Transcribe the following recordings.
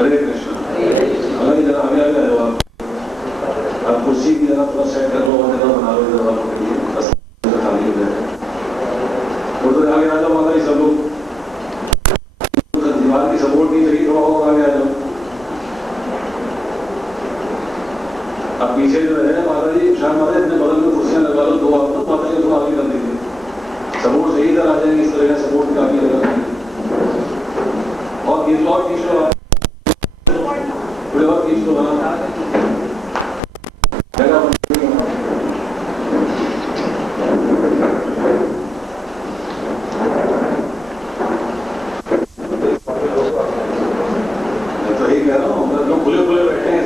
हरे कृष्ण। अगर इधर आगे आ जाओ आप कुर्सी की जरा थोड़ा सेट कर लो और जरा बना लो इधर वालों के लिए, बस खाली हो जाए। उधर आगे आ जाओ माता जी सब लोग, दीवार की सपोर्ट नहीं चाहिए, थोड़ा और आगे आ जाओ। अब पीछे जो है माता जी, शायद माता जी अपने बगल में कुर्सियां लगा लो, दो आप तो माता जी थोड़ा आगे कर दीजिए, सपोर्ट सही इधर आ जाएंगे, इस तरह का सपोर्ट का आगे लगा देंगे। और खींच लो, और खींच लो, और खींच लो बना तो यही कह रहा हूँ, लोग खुले खुले बैठे हैं।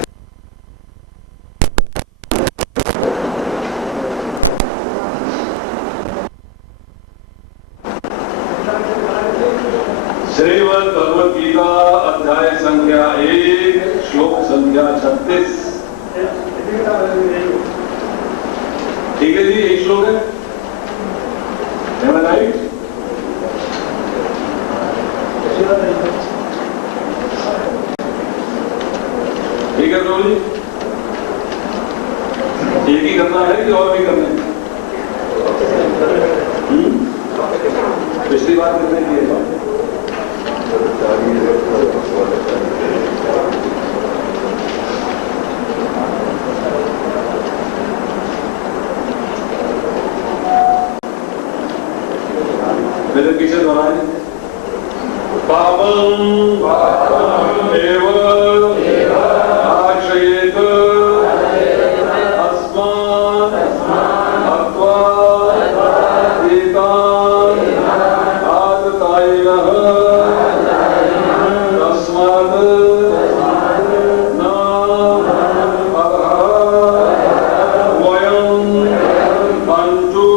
श्रीमद् भगवद गीता अध्याय संख्या 1 श्लोक संख्या 36। ठीक है जी, एक श्लोक है, राइट? ठीक है प्रभु जी, एक ही करना है कि और भी करना है? पिछली बार कितने किए? मेरे पीछे दोहराए, पावं एव आश्रयेत अस्मान् अत्वा एतान् आततायिनः तस्मात् न अतः वयं पञ्चु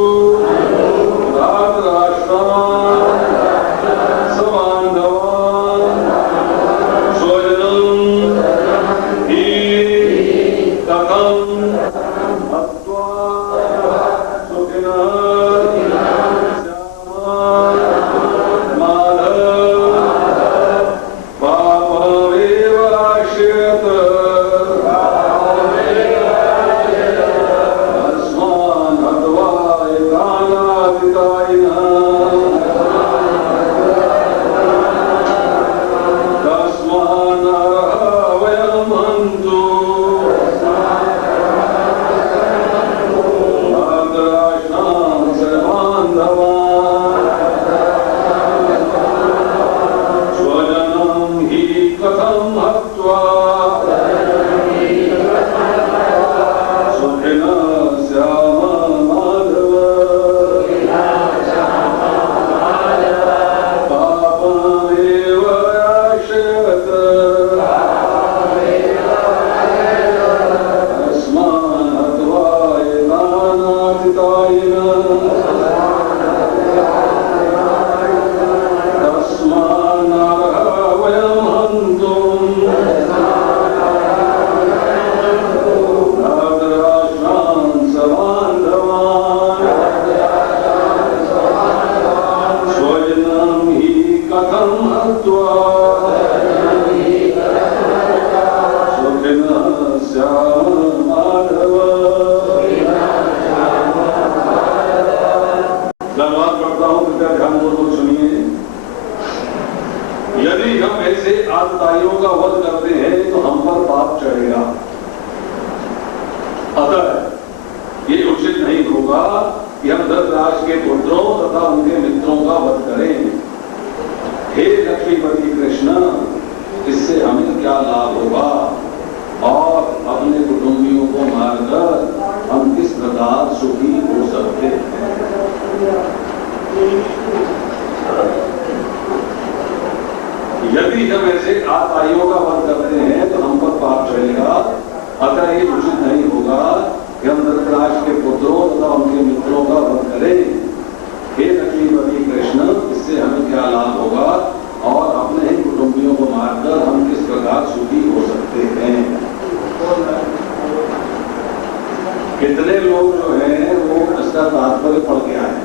यदि हम ऐसे आतताइयों का वध करते हैं तो हम पर पाप चढ़ेगा। अतः ये उचित नहीं होगा कि हम धृतराष्ट्र के पुत्रों तथा उनके मित्रों का वध करें। हे लक्ष्मीपति कृष्ण, इससे हमें क्या लाभ होगा और अपने कुटुंबियों को मारकर हम किस प्रकार सुखी हो सकते हैं। यदि हम ऐसे आतताइयों का वध करते हैं तो हम पर पाप चढ़ेगा। अतः ये उचित नहीं होगा कि हम धृतराष्ट्र के पुत्रों तथा उनके मित्रों का वध करें। हे लक्ष्मीपति कृष्ण, इससे हमें क्या लाभ होगा और अपने ही कुटुंबियों को मारकर हम किस प्रकार सुखी हो सकते हैं। कितने लोग जो हैं वो इसका तात्पर्य पढ़ के आए?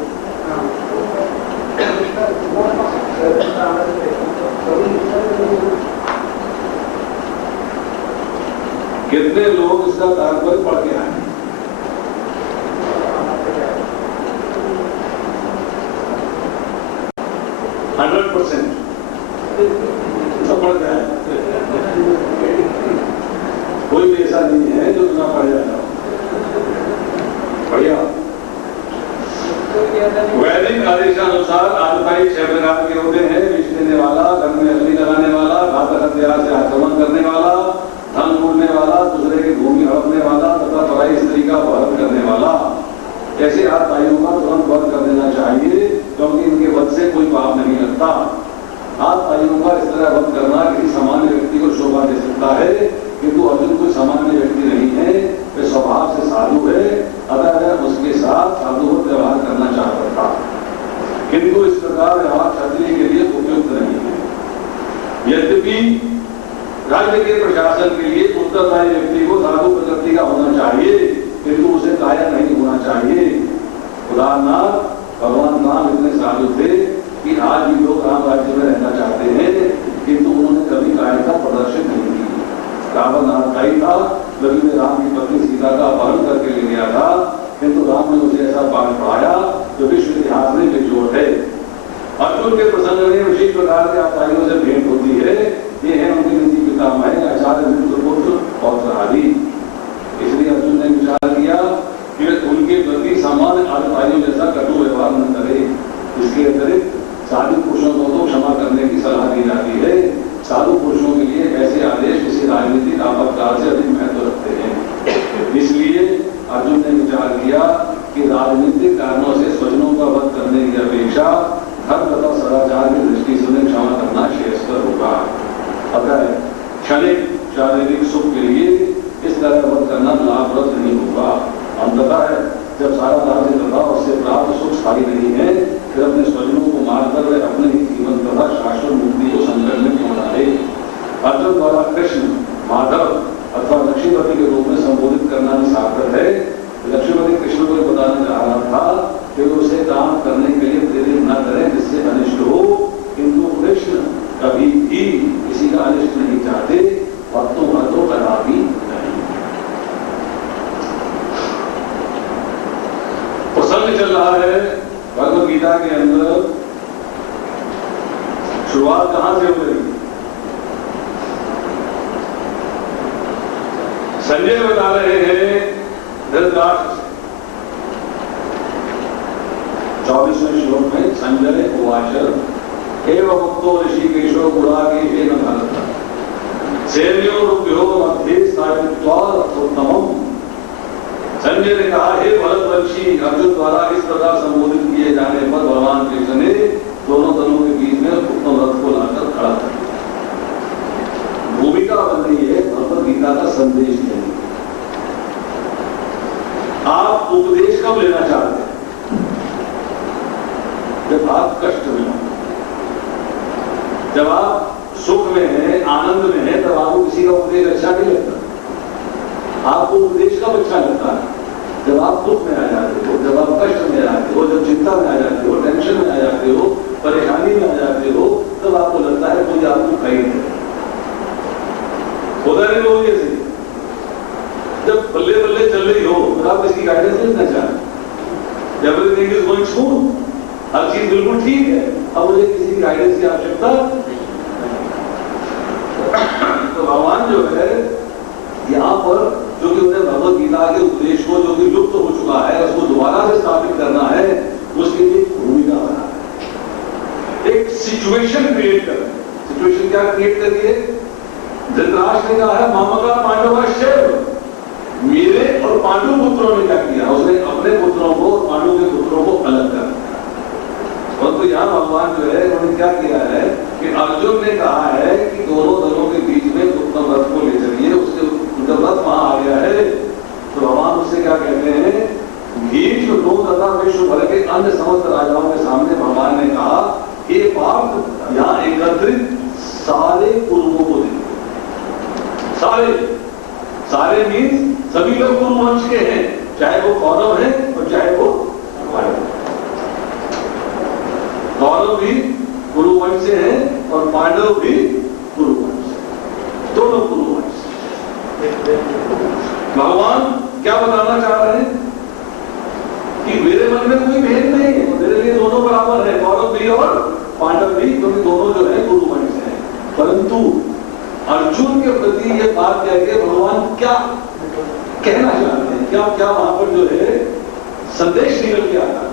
कितने लोग इसका तात्पर्य पढ़ के आए? सब पढ़ के आए। कोई भी ऐसा नहीं है जो बिना पढ़े जाता हो। बढ़िया। वैदिक आदेशानुसार आदिताई 6 प्रकार के होते हैं: विष देने वाला, घर में अग्नि लगाने वाला, घातक हथियार से आक्रमण करने वाला, धन लूटने वाला, दूसरे की भूमि हड़पने वाला तथा पराई स्त्री का अपहरण करने वाला। ऐसे आदिताइयों का तुरंत वध कर देना चाहिए, क्योंकि इनके वध से कोई पाप नहीं लगता। आदिताइयों का इस तरह वध करना किसी सामान्य व्यक्ति को शोभा दे सकता है, किंतु अर्जुन कोई सामान्य व्यक्ति नहीं है, वे स्वभाव से साधु है, अतः वह उसके साथ साधुवत व्यवहार करना चाहता था। किंतु इस प्रकार व्यवहार क्षत्रिय के लिए उपयुक्त नहीं है। यद्यपि राज्य के प्रशासन के लिए उत्तरदायी व्यक्ति को साधु प्रकृति का होना चाहिए, किंतु उसे कायर नहीं होना चाहिए। उदाहरणार्थ भगवान राम इतने साधु थे कि आज भी लोग राम राज्य में रहना चाहते हैं, किंतु उन्होंने कभी कायरता प्रदर्शित नहीं की। रावण नामधारी था, कभी ने राम की पत्नी सीता का अपहरण करके ले गया था, किंतु राम ने उसे ऐसा पाठ पढ़ाया जो विश्व इतिहास में बेजोड़ है। अर्जुन के प्रसंग में विशेष प्रकार के आचार्यों से भेंट होती है। ये है उनके निजी पितामह आचार्य मित्रपुत्र और आदि। इसलिए अर्जुन ने विचार किया कि उनके प्रति सामान्य आचार्यों जैसा कटु व्यवहार न करे। इसके अतिरिक्त साधु पुरुषों को तो क्षमा करने की सलाह दी जाती है। साधु पुरुषों के लिए ऐसे आदेश किसी राजनीतिक आपातकाल से अधिक महत्व रखते हैं। इसलिए अर्जुन ने विचार किया कि राजनीतिक कारणों से स्वजनों का वध करने की अपेक्षा धर्म तथा सदाचार की दृष्टि से उन्हें क्षमा करना श्रेयस्कर होगा। अगर क्षणिक शारीरिक सुख के लिए इस तरह वध करना लाभप्रद नहीं होगा। अंततः जब सारा राज्य तथा उससे प्राप्त सुख स्थायी नहीं है, फिर अपने स्वजनों को मारकर वे अपने ही जीवन तथा शाश्वत मुक्ति को संकट में क्यों डाले। अर्जुन द्वारा कृष्ण, माधव अथवा लक्ष्मीपति के रूप में संबोधित करना भी सार्थक है। लक्ष्मीपति कृष्ण को बताने जा रहा था कि उसे काम करने के लिए प्रेरित न करें जिससे अनिष्ट हो, किंतु कृष्ण कभी भी किसी का अनिष्ट नहीं चाहते और तो कदापि नहीं। प्रसंग चल रहा है भगवद गीता के अंदर। शुरुआत कहां से हो गई? संजय बता रहे हैं धृतराष्ट्र से। 24वें श्लोक में संजय उवाच एवं मुक्तो ऋषिकेशो गुणाकेशेन भारत सैन्यो रुभ्यो मध्ये स्थापित्वा रथोत्तमम्। संजय ने कहा, हे भरतवंशी, अर्जुन द्वारा इस प्रकार संबोधित किए जाने पर भगवान कृष्ण ने दोनों दलों के बीच में उत्तम रथ को लाकर खड़ा कर दिया। भूमिका बन रही है भगवद गीता का संदेश देने। आप उपदेश कब लेना चाहते हैं? जब आप कष्ट में हो, जब आप सुख में हैं, आनंद में हैं, तब आपको किसी का उपदेश अच्छा नहीं लगता। आपको उपदेश कब अच्छा लगता है? जब आप दुख में आ जाते हो, जब आप कष्ट में आ जाते हो, जब चिंता में आ जाते हो, टेंशन में आ जाते हो, परेशानी में आ जाते हो, तब आपको लगता है कोई आपको खरीद है। होता नहीं लोग ऐसे? जब बल्ले बल्ले चल रही हो तो आप इसकी गाइडेंस लेना चाहें। एवरीथिंग इज गोइंग स्मूथ, हर चीज बिल्कुल ठीक है, अब मुझे किसी गाइडेंस की आवश्यकता नहीं। तो भगवान जो है यहाँ पर, जो कि उन्हें भगवद गीता के उपदेश को जो कि लुप्त हो चुका है उसको दोबारा से स्थापित करना है, उसके लिए भूमिका बना है, एक सिचुएशन क्रिएट कर। सिचुएशन क्या क्रिएट करिए? धृतराष्ट्र ने कहा है मामका पांडवाश्चैव, मेरे और पांडु पुत्रों ने क्या किया? उसने अपने पुत्रों को और पांडु के पुत्रों को अलग कर दिया। और तो यहाँ भगवान जो है उन्होंने क्या किया है कि अर्जुन ने कहा है कि दोनों दलों के बीच में उत्तम रथ को ले चलिए। उसके जब रथ वहां आ गया है तो भगवान उससे क्या कहते हैं? भीष्म द्रोण तथा विश्व भर के अन्य समस्त राजाओं के सामने भगवान ने कहा कि पाप यहाँ एकत्रित सारे कुरुओं को देखो। सारे मीन्स सभी लोग कुरुवंश के हैं, चाहे वो कौरव है और चाहे वो पांडव। कौरव भी कुरुवंश से है और पांडव भी कुरुवंश से, दोनों कुरुवंश। भगवान क्या बताना चाह रहे हैं कि मेरे मन में कोई भेद नहीं है, मेरे लिए दोनों बराबर है, कौरव भी और पांडव भी, क्योंकि दोनों जो है कुरुवंश से हैं। परंतु अर्जुन के प्रति ये बात कह के भगवान क्या कहना चाहते हैं, क्या क्या वहां पर जो है संदेश निकल के आता है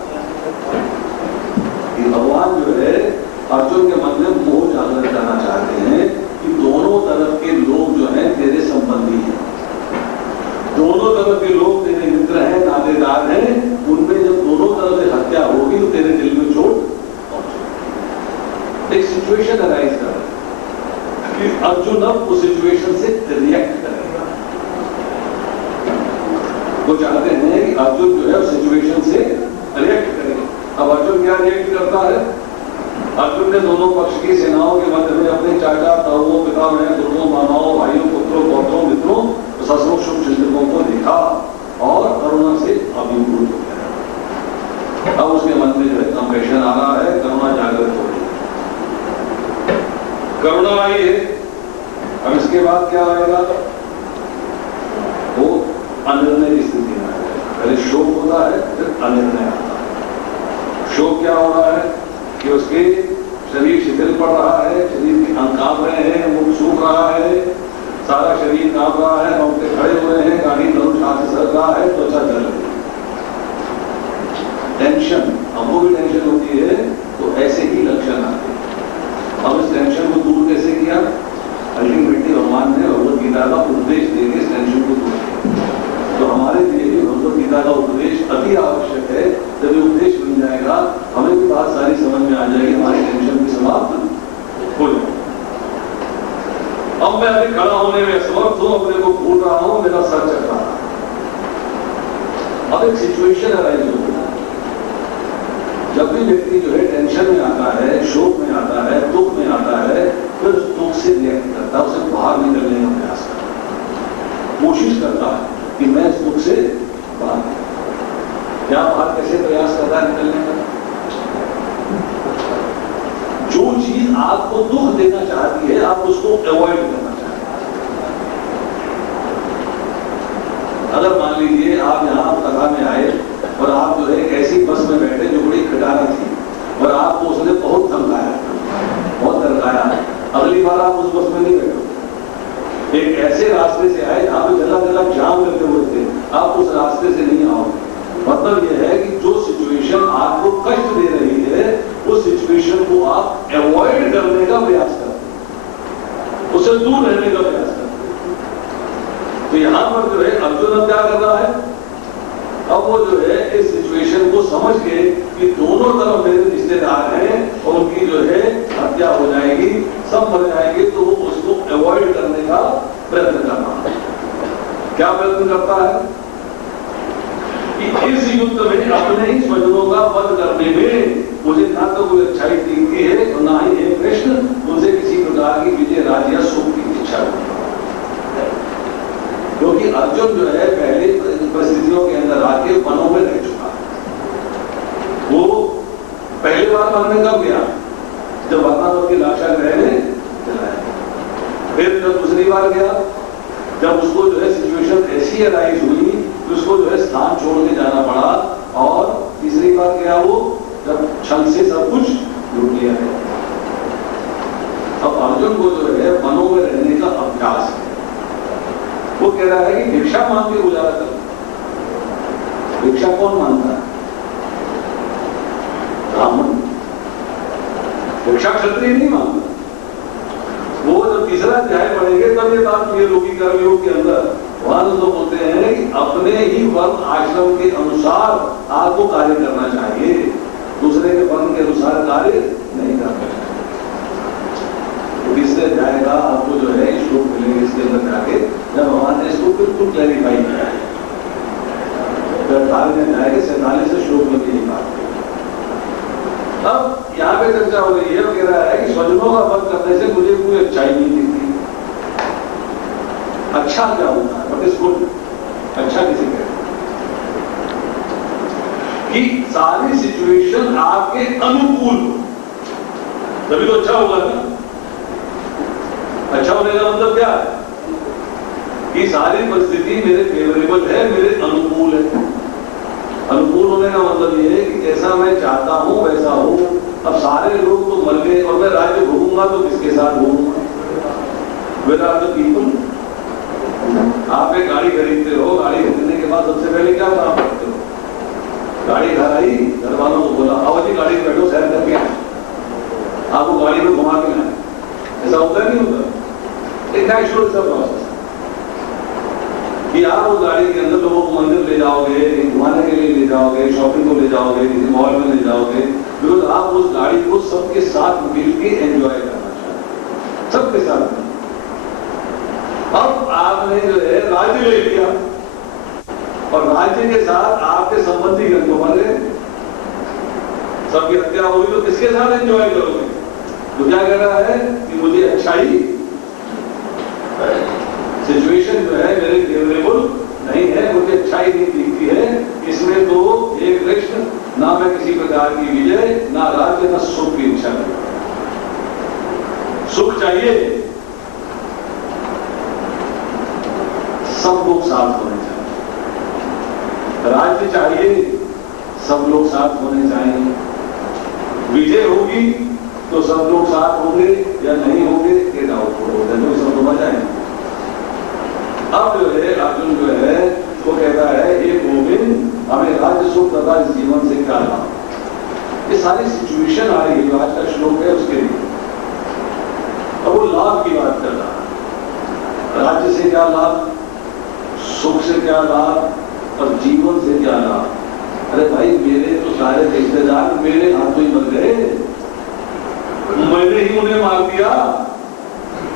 कि भगवान जो है अर्जुन के मन में मोह जागृत करना चाहते हैं कि दोनों तरफ के लोग जो हैं तेरे संबंधी हैं, दोनों तरफ के लोग तेरे मित्र हैं, नातेदार हैं, उनमें जब दोनों तरफ से हत्या होगी तो तेरे दिल में चोट पहुंचेगी। एक सिचुएशन अराइज कर रहा है कि अर्जुन अब उस सिचुएशन से रिएक्ट करेगा। वो चाहते हैं कि अर्जुन जो है उस सिचुएशन से रिएक्ट करेगा। अब अर्जुन क्या रिएक्ट करता है? अर्जुन ने दोनों पक्ष की सेनाओं के मध्य में अपने चाचा, ताऊओं, पितामह, गुरुओं, मामाओं, भाइयों, पुत्रों, पौत्रों, मित्रों, ससुरों, शुभचिंतकों को देखा और करुणा से अभिभूत हो गया। अब उसके मन में जो है कंपैशन आ रहा है, करुणा जागृत हो रही है, करुणा आई है। अब इसके बाद क्या आएगा? वो अनिर्णय की स्थिति में आएगा। पहले शोक होता है, फिर अनिर्णय आता है। शोक क्या हो रहा है कि उसके शरीर शिथिल पड़ रहा है, शरीर के अंग कांप रहे हैं, मुख सूख रहा है, सारा शरीर कांप रहा है, रोंगटे खड़े हुए हैं, गाड़ी धनुष हाथ से सर रहा है, त्वचा जल रही है। टेंशन, हमको भी टेंशन होती है तो ऐसे ही लक्षण आते हैं। अब इस टेंशन को दूर कैसे किया? अल्टीमेटली भगवान ने भगवद गीता का उपदेश देकर इस टेंशन को दूर किया। तो हमारे लिए भी भगवद गीता का उपदेश अति आवश्यक है। जब ये उपदेश मिल जाएगा हमें भी बात सारी समझ में आ जाएगी, हमारी टेंशन भी समाप्त हो जाएगी। अब मैं अभी खड़ा होने में असमर्थ हूं, अपने को भूल रहा हूं, मेरा सर चल रहा है। अब एक सिचुएशन अराइज होती है। जब भी व्यक्ति जो है टेंशन में आता है, शोक में आता है, दुख में आता है, फिर उस दुख से रिएक्ट करता है, उसे बाहर निकलने का प्रयास करता है, कोशिश करता है कि मैं इस दुख से बाहर क्या बाहर कैसे प्रयास करता है निकलने का? जो चीज आपको दुख देना चाहती है आप उसको अवॉइड करना चाहते हैं। अगर मान लीजिए आप यहां कथा में आए और आप जो है ऐसी बस में बैठे जो बड़ी खटारा थी और आपको उसने बहुत धमकाया, बहुत धमकाया, अगली बार आप उस बस में नहीं बैठोगे। एक ऐसे रास्ते से आए जहां पे जगह जगह जाम लगे हुए थे, आप उस रास्ते से नहीं आओगे। मतलब यह है कि जो सिचुएशन आपको कष्ट दे रही है उस सिचुएशन को आप अवॉइड करने का प्रयास करते हैं, उससे दूर रहने का प्रयास करते हैं। तो यहां पर जो है अर्जुन क्या कर रहा है? अब वो जो है इस सिचुएशन को समझ के कि दोनों तरफ मेरे रिश्तेदार हैं और उनकी जो है हत्या हो जाएगी, सब मर जाएंगे, तो वो उसको अवॉइड करने का प्रयत्न कर रहा है। क्या प्रयत्न करता है? कि इस युद्ध में अपने ही स्वजनों का वध करने में मुझे ना तो कोई अच्छाई दिखती है और ना ही है कृष्ण उनसे किसी प्रकार की विजय राज्य या सुख की इच्छा होती है। क्योंकि अर्जुन जो है पहले परिस्थितियों के अंदर आके वनों में रह चुका है। वो पहली बार वन में कब गया? जब वरनावत की लाशा ग्रह में चलाया। फिर जब दूसरी बार गया, जब उसको जो है सिचुएशन ऐसी अराइज हुई तो उसको जो है स्थान छोड़ के जाना पड़ा। और तीसरी बार गया वो जब छल से सब कुछ लूट लिया है। अब अर्जुन को जो है वनों में रहने का अभ्यास है। वो कह रहा है कि भिक्षा मांग के गुजारा कर। भिक्षा कौन मांगता है? ब्राह्मण। भिक्षा क्षत्रिय नहीं मांगता। वो जब तीसरा अध्याय पढ़ेंगे तब ये बात क्लियर होगी कर्मयोग के अंदर। वहां तो बोलते हैं कि अपने ही वर्ण आश्रम के अनुसार आपको कार्य करना चाहिए, दूसरे के वर्ण के अनुसार कार्य नहीं करना चाहिए। तो तीसरे अध्याय का आपको जो है श्लोक मिलेंगे इसके अंदर जाके, जब भगवान ने इसको बिल्कुल क्लैरिफाई किया है। 18वें अध्याय के 47 श्लोक में यही बात है। अब यहाँ पे चर्चा हो रही है, वो कह रहा है कि स्वजनों का वध करने से मुझे कोई अच्छाई नहीं दिखती। अच्छा क्या होता है? What is good? अच्छा किसे कहते हैं? कि सारी सिचुएशन आपके अनुकूल हो, तभी तो अच्छा होगा ना। अच्छा होने का मतलब क्या है कि सारी परिस्थिति मेरे फेवरेबल है, मेरे अनुकूल है। अनुकूल होने का मतलब ये है कि जैसा मैं चाहता हूं वैसा हो। अब सारे लोग तो मर गए और मैं राज्य भोगूंगा तो किसके साथ भोगूंगा? Where are the people? आप एक गाड़ी खरीदते हो, गाड़ी खरीदने के बाद सबसे पहले क्या काम करते हो? गाड़ी घर आई, घर वालों को बोला आओ जी गाड़ी में बैठो, सैर करके आपको गाड़ी में घुमा के लाए। ऐसा होता है नहीं होता? एक नेचुरल सा प्रोसेस कि आप उस गाड़ी के अंदर लोगों को मंदिर ले जाओगे, घुमाने के लिए ले जाओगे, शॉपिंग को ले जाओगे, किसी मॉल में ले जाओगे, बिकॉज आप उस गाड़ी को सबके साथ मिलकर एंजॉय करना चाहते, सबके साथ। अब आपने जो है राज्य ले लिया और राज्य के साथ आपके संबंधी गण मर गए, सबकी हत्या होगी तो किसके साथ एंजॉय करोगे? तो क्या कह रहा है कि मुझे अच्छाई सिचुएशन जो है मेरे फेवरेबल नहीं है, मुझे अच्छाई नहीं दिखती है। इसमें तो एक कृष्ण, ना मैं किसी प्रकार की विजय, ना राज्य, ना सुख की इच्छा नहीं। सुख चाहिए, सब लोग साथ होने चाहिए। राज्य चाहिए, सब लोग साथ होने चाहिए। विजय होगी तो सब लोग साथ होंगे या नहीं होंगे ये डाउटफुल होता है, तो सब तो बचाएंगे। अब जो है अर्जुन जो है वो कहता है ये गोविंद, हमें राज्य सुख तथा इस जीवन से क्या लाभ? ये सारी सिचुएशन आ रही है जो आज का श्लोक है उसके लिए। अब वो लाभ की बात कर रहा है, राज्य से क्या लाभ, सुख से क्या लाभ और जीवन से क्या लाभ? अरे भाई मेरे तो सारे रिश्तेदार मेरे हाथों ही मर गए, मैंने ही उन्हें मार दिया,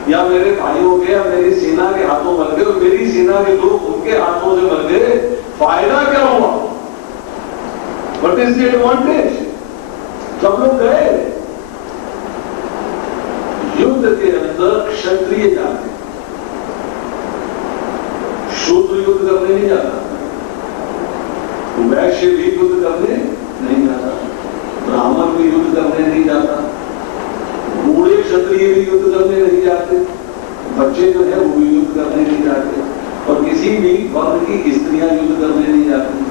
या मेरे भाइयों के या मेरी सेना के हाथों मर गए और मेरी सेना के लोग उनके हाथों से मर गए, फायदा क्या हुआ? What is the advantage? सब लोग गए। युद्ध के अंदर क्षत्रिय जाते, शूद्र युद्ध करने नहीं जाता, वैश्य भी युद्ध करने नहीं जाता, ब्राह्मण भी युद्ध करने नहीं जाता, बूढ़े क्षत्रिय भी युद्ध करने नहीं जाते, बच्चे जो है वो भी युद्ध करने नहीं जाते, और किसी भी वर्ग की स्त्रियां युद्ध करने नहीं जाती।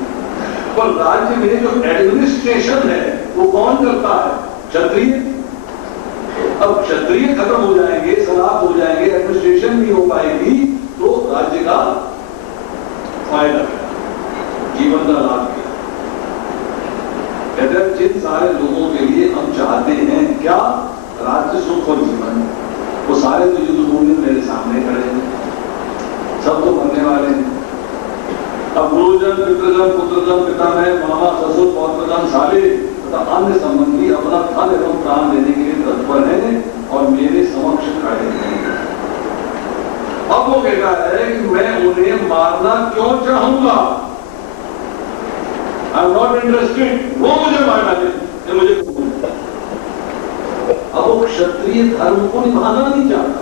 पर राज्य में जो एडमिनिस्ट्रेशन है वो कौन करता है? क्षत्रिय। अब क्षत्रिय खत्म हो जाएंगे, समाप्त हो जाएंगे, एडमिनिस्ट्रेशन नहीं हो पाएगी, तो राज्य का फायदा क्या, जीवन का लाभ क्या? कहते हैं जिन सारे लोगों के लिए हम चाहते हैं क्या, राज्य सुख और जीवन, वो सारे तो युद्ध भूमि मेरे सामने खड़े हैं, सब तो मरने वाले हैं। अब गुरुजन, पितृजन, पुत्रजन, पितामह, मामा, ससुर, पौत्रजन, साले तथा अन्य संबंधी अपना धन एवं प्राण देने के लिए तत्पर है और मेरे समक्ष खड़े हैं। अब वो कहता है कि मैं उन्हें मारना क्यों चाहूंगा? आई एम नॉट इंटरेस्टेड, वो मुझे मारना चाहिए, मुझे। अब वो क्षत्रिय धर्म को निभाना नहीं चाहता,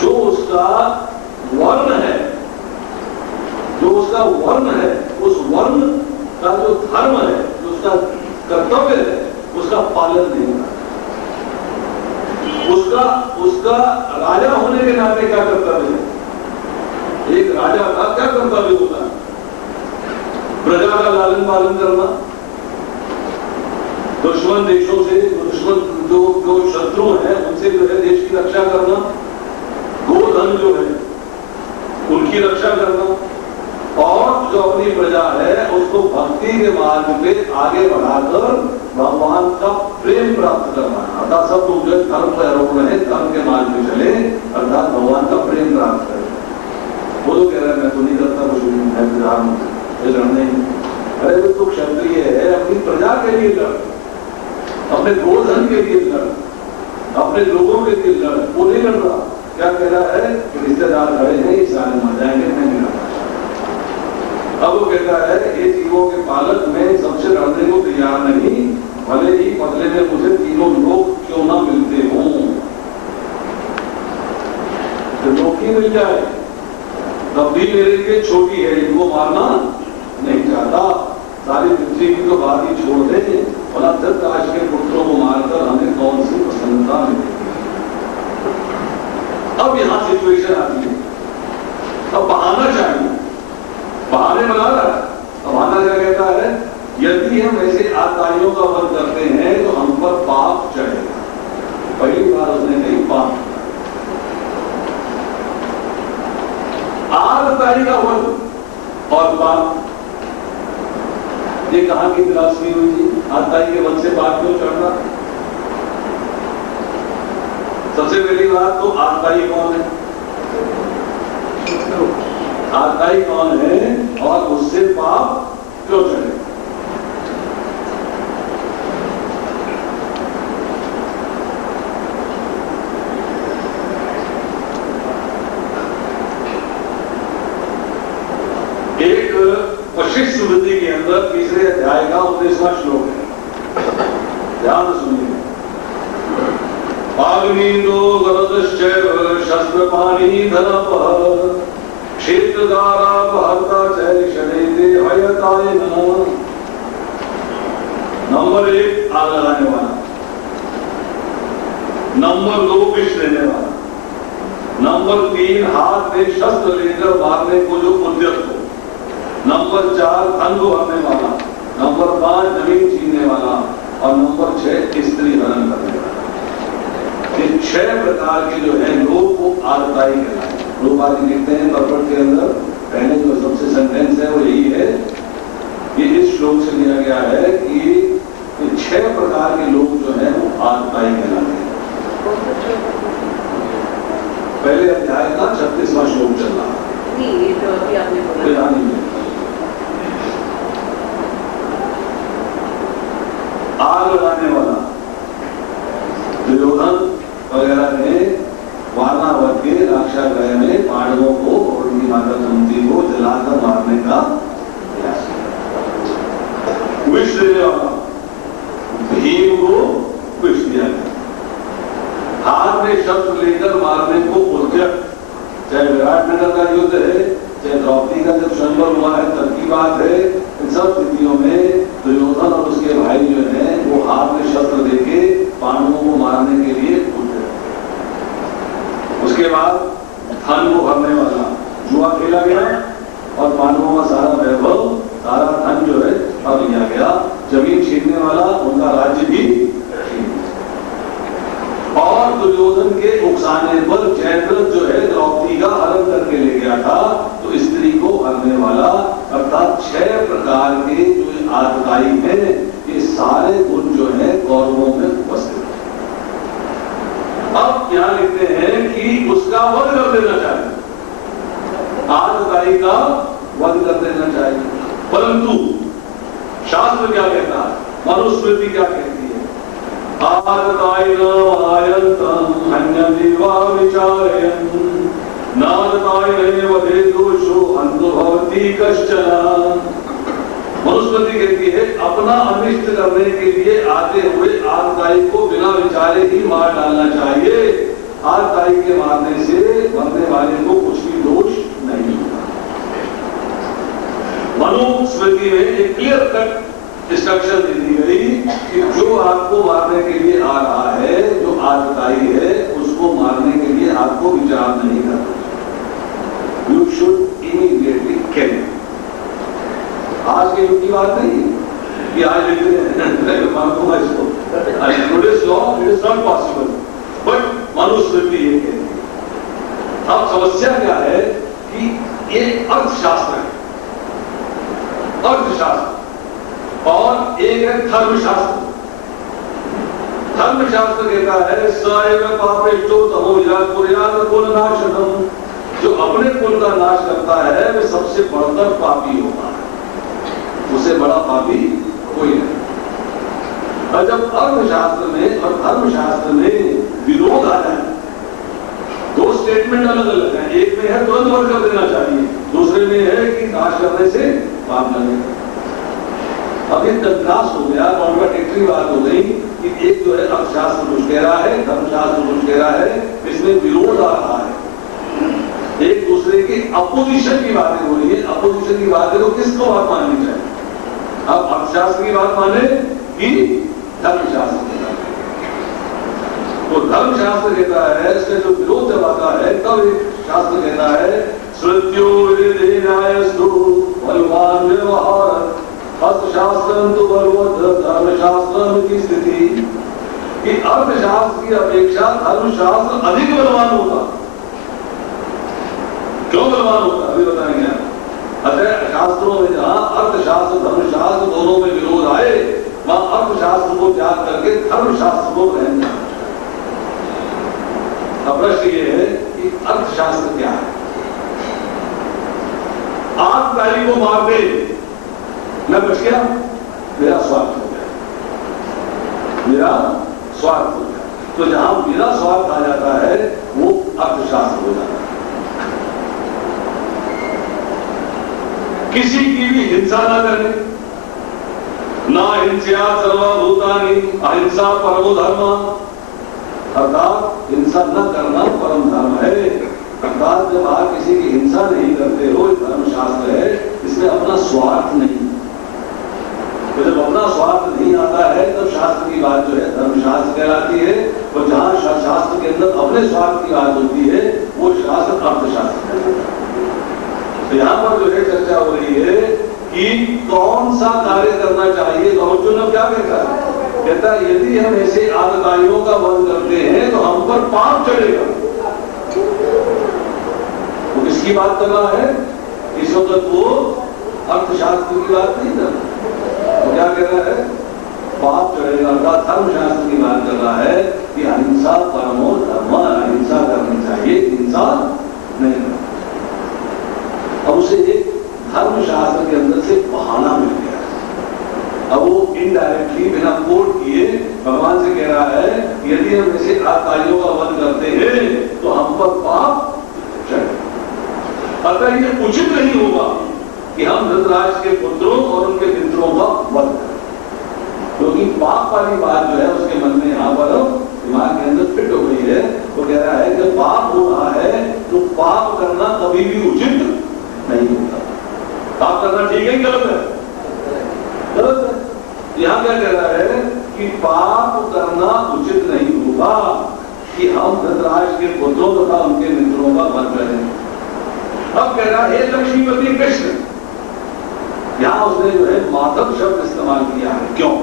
जो उसका वर्ण है, जो उसका वर्ण है, उस वर्ण का जो धर्म है, जो उसका कर्तव्य है, उसका पालन नहीं करता। उसका राजा होने के नाते क्या कर्तव्य है? एक राजा का क्या कर्तव्य होता है? प्रजा का लालन पालन करना, दुश्मन देशों से, दुश्मन जो शत्रु हैं उनसे जो है देश की रक्षा करना, गोधन जो है उनकी रक्षा करना, और जो अपनी प्रजा है उसको भक्ति के मार्ग पे आगे बढ़ाकर भगवान का प्रेम प्राप्त करना। अर्थात सब लोग जो धर्म पर आरोप रहे, धर्म के मार्ग में चले, अर्थात भगवान का प्रेम प्राप्त करें। वो तो कह रहा है मैं तो नहीं करता कुछ नहीं। अरे वो तो क्षत्रिय है, अपनी प्रजा के लिए लड़, अपने गोधन के लिए लड़, अपने लोगों के लिए लड़, वो नहीं लड़ रहा। क्या कह रहा है कि रिश्तेदार खड़े हैं, ये सारे मर जाएंगे, मैं नहीं लड़ना। अब वो कहता है ये जीवों के पालक मैं सबसे लड़ने को तैयार नहीं, भले ही बदले में मुझे तीनों लोग क्यों ना मिलते हों। तो लोकी मिल जाए तब भी मेरे लिए छोटी है, इनको मारना नहीं चाहता। सारी पृथ्वी की तो बात ही छोड़ दे, और धृतराष्ट्र के पुत्रों को मारकर हमें कौन सी प्रसन्नता मिलेगी। अब यहां सिचुएशन आती है, अब बहाना चाहिए, बहाने बना रहा है। अब बहाना क्या कहता है, यदि हम ऐसे आताइयों का वध करते हैं तो हम पर पाप चढ़ेगा। पहली बार उसने कही पाप, आताई का वध और पाप, ये कहां की फिलॉसफी हुई थी? आताई के वध से पाप क्यों चढ़ रहा? सबसे पहली बात तो आताई कौन है, आताई कौन है और उससे पाप क्यों चढ़े? एक वशिष्ठ स्मृति के अंदर तीसरे अध्याय का 19वां श्लोक है, ध्यान सुनिए। पाग्नींदो गरदश्चैव शस्त्रपाणी धनपः क्षेत्रदारा बहता चैषणेते हयताय नमः। नंबर 1 आग लगाने वाला, नंबर 2 विष देने वाला, नंबर 3 हाथ में शस्त्र लेकर मारने को जो उद्यत हो, नंबर 4 धन को हरने वाला, नंबर 5 जमीन छीनने वाला, और नंबर 6 स्त्री हरण करने वाला। ये 6 प्रकार के जो है लोग वो आरताई कहलाते हैं। लोग आज लिखते हैं पर्वत के अंदर, पहले जो सबसे सेंटेंस है वो यही है, ये इस श्लोक से लिया गया है कि 6 प्रकार के लोग जो है वो आरताई कहलाते हैं। पहले अध्याय का 36वां श्लोक चल रहा है, ये जो अभी आपने बोला आग लगाने वाला दुर्योधन वगैरह ने वाराणवत के राक्षागृह में पांडवों को और उनकी माता कुंती को जलाकर मारने का प्रयास किया। विष देने वाला भीम को विष दिया गया, हाथ में शस्त्र लेकर मारने को उद्यत, चाहे विराटनगर का युद्ध है, चाहे द्रौपदी का जब स्वयंवर हुआ है तब की बात है, इन सब स्थितियों में दुर्योधन और उसके भाई जो है वो हाथ में शस्त्र देके पांडवों को मारने के लिए उठे। उसके बाद धन को भरने वाला जुआ खेला गया और पांडवों का सारा वैभव, सारा धन जो है अब लिया गया। जमीन छीनने वाला, उनका राज्य भी छीन, और दुर्योधन के उकसाने पर जयद्रथ जो है द्रौपदी का हरण करके ले गया था, तो स्त्री को हरने वाला, अर्थात 6 प्रकार के जो आतताई हैं, ये सारे गुण जो है कौरवों में उपस्थित है। अब यहां लिखते हैं कि उसका वध कर देना चाहिए, आतताई का वध कर देना चाहिए, परंतु शास्त्र क्या कहता है, मनुस्मृति क्या कहती है? आततायिनम् आयन्तम् हन्यमेवा विचारयन् नाततायिनैव वधे दोषो हन्तु भवति कश्चन। मनुस्मृति कहती है अपना अनिष्ट करने के लिए आते हुए आतताई को बिना विचारे ही मार डालना चाहिए। आतताई के मारने से मरने वाले को कुछ भी दोष नहीं होता। मनुस्मृति में एक क्लियर कट इंस्ट्रक्शन दे दी गई कि जो आपको मारने के लिए आ रहा है, जो आतताई है, उसको मारने के लिए आपको विचार नहीं करना, यू शुड इमीडिएटली किल। आज के युग की बात नहीं कि आज लिखते हैं मानूंगा इसको, today's law it is not possible, but Manusmriti ये कहती है। अब समस्या क्या है कि ये अर्थशास्त्र है, अर्थशास्त्र, और एक है धर्मशास्त्र। धर्मशास्त्र कहता है सएव पापेष्टो तमो कुर्यात् कुलनाशनम्, जो अपने कुल का नाश करता है वह सबसे बढ़कर पापी होता है, उससे बड़ा पापी कोई नहीं। और जब अर्थशास्त्र में और धर्मशास्त्र में विरोध आ जाए, दो स्टेटमेंट अलग अलग हैं, एक में है तुरंत वध कर देना चाहिए, दूसरे में है कि नाश करने से पाप लगेगा। अब ये कंट्रास्ट हो गया, कॉन्ट्राडिक्टरी बात हो गई कि एक जो है अर्थशास्त्र कुछ कह रहा है, धर्मशास्त्र कुछ कह रहा है, इसमें विरोध आ रहा है, एक दूसरे की अपोजिशन की बातें हो रही है। अपोजिशन की बातें तो किसको बात माननी चाहिए? अब अर्थशास्त्र की बात माने कि धर्मशास्त्र की बात। तो धर्मशास्त्र कहता है, इसमें जो विरोध जब आता है तब एक शास्त्र कहता है श्रुत्यो न्यायस्तु बलवान व्यवहार अर्थशास्त्र तो बलवत धर्मशास्त्र की स्थिति कि अर्थशास्त्र की अपेक्षा धर्मशास्त्र अधिक बलवान होगा। क्यों बलवान होगा अभी बताएंगे आप। अतः शास्त्रों में जहां अर्थशास्त्र धर्मशास्त्र दोनों में विरोध आए वहां अर्थशास्त्र को त्याग करके धर्मशास्त्र को ग्रहण किया। अब प्रश्न ये है कि अर्थशास्त्र क्या है। आग ताली को मार दे, मैं बच गया, मेरा स्वार्थ हो गया, मेरा स्वार्थ हो गया। तो जहां मेरा स्वार्थ आ जाता है वो अर्थशास्त्र हो जाता है। किसी की भी हिंसा ना करने, ना हिंसा सर्वभूतानि अहिंसा परमो धर्म, अर्थात हिंसा न करना परम धर्म है। अर्थात जब आप किसी की हिंसा नहीं करते हो, धर्मशास्त्र है, इसमें अपना स्वार्थ नहीं। तो जब अपना स्वार्थ नहीं आता है तब शास्त्र की बात जो है धर्मशास्त्र कहलाती है। और जहां शास्त्र के अंदर अपने स्वार्थ की बात होती है वो शास्त्र अर्थशास्त्र कहलाता है। तो यहां पर जो है चर्चा हो रही है कि कौन सा कार्य करना चाहिए। तो अर्जुन क्या कहता है, कहता है यदि हम ऐसे आदताइयों का वध करते हैं तो हम पर पाप चढ़ेगा। वो किसकी बात कर रहा है इस वक्त, वो अर्थशास्त्र की बात नहीं कर रहा। तो क्या कह रहा है, पाप चढ़ेगा। अर्थात धर्मशास्त्र की बात कर रहा है कि अहिंसा परमो धर्म, अहिंसा करनी चाहिए, हिंसा नहीं करनी। अब उसे एक धर्मशास्त्र के अंदर से बहाना मिल गया। अब वो इनडायरेक्टली बिना कोट किए भगवान से कह रहा है यदि हम ऐसे आकारियों का वध करते हैं तो हम पर पाप चढ़ेगा। अतः ये उचित नहीं होगा कि हम धृतराष्ट्र के पुत्रों और उनके मित्रों का वध करें, क्योंकि पाप वाली बात जो है उसके मन में यहां पर दिमाग के अंदर फिट हो गई है। वो कह रहा है कि पाप हो रहा है तो पाप करना कभी भी उचित नहीं होता। पाप करना ठीक है, गलत है, गलत है। यहां क्या कह रहा है कि पाप करना उचित नहीं होगा कि हम धृतराष्ट्र के पुत्रों तथा उनके मित्रों का वध करें। अब कह रहा है लक्ष्मीपति कृष्ण, यहां उसने जो है माधव शब्द इस्तेमाल किया है। क्यों?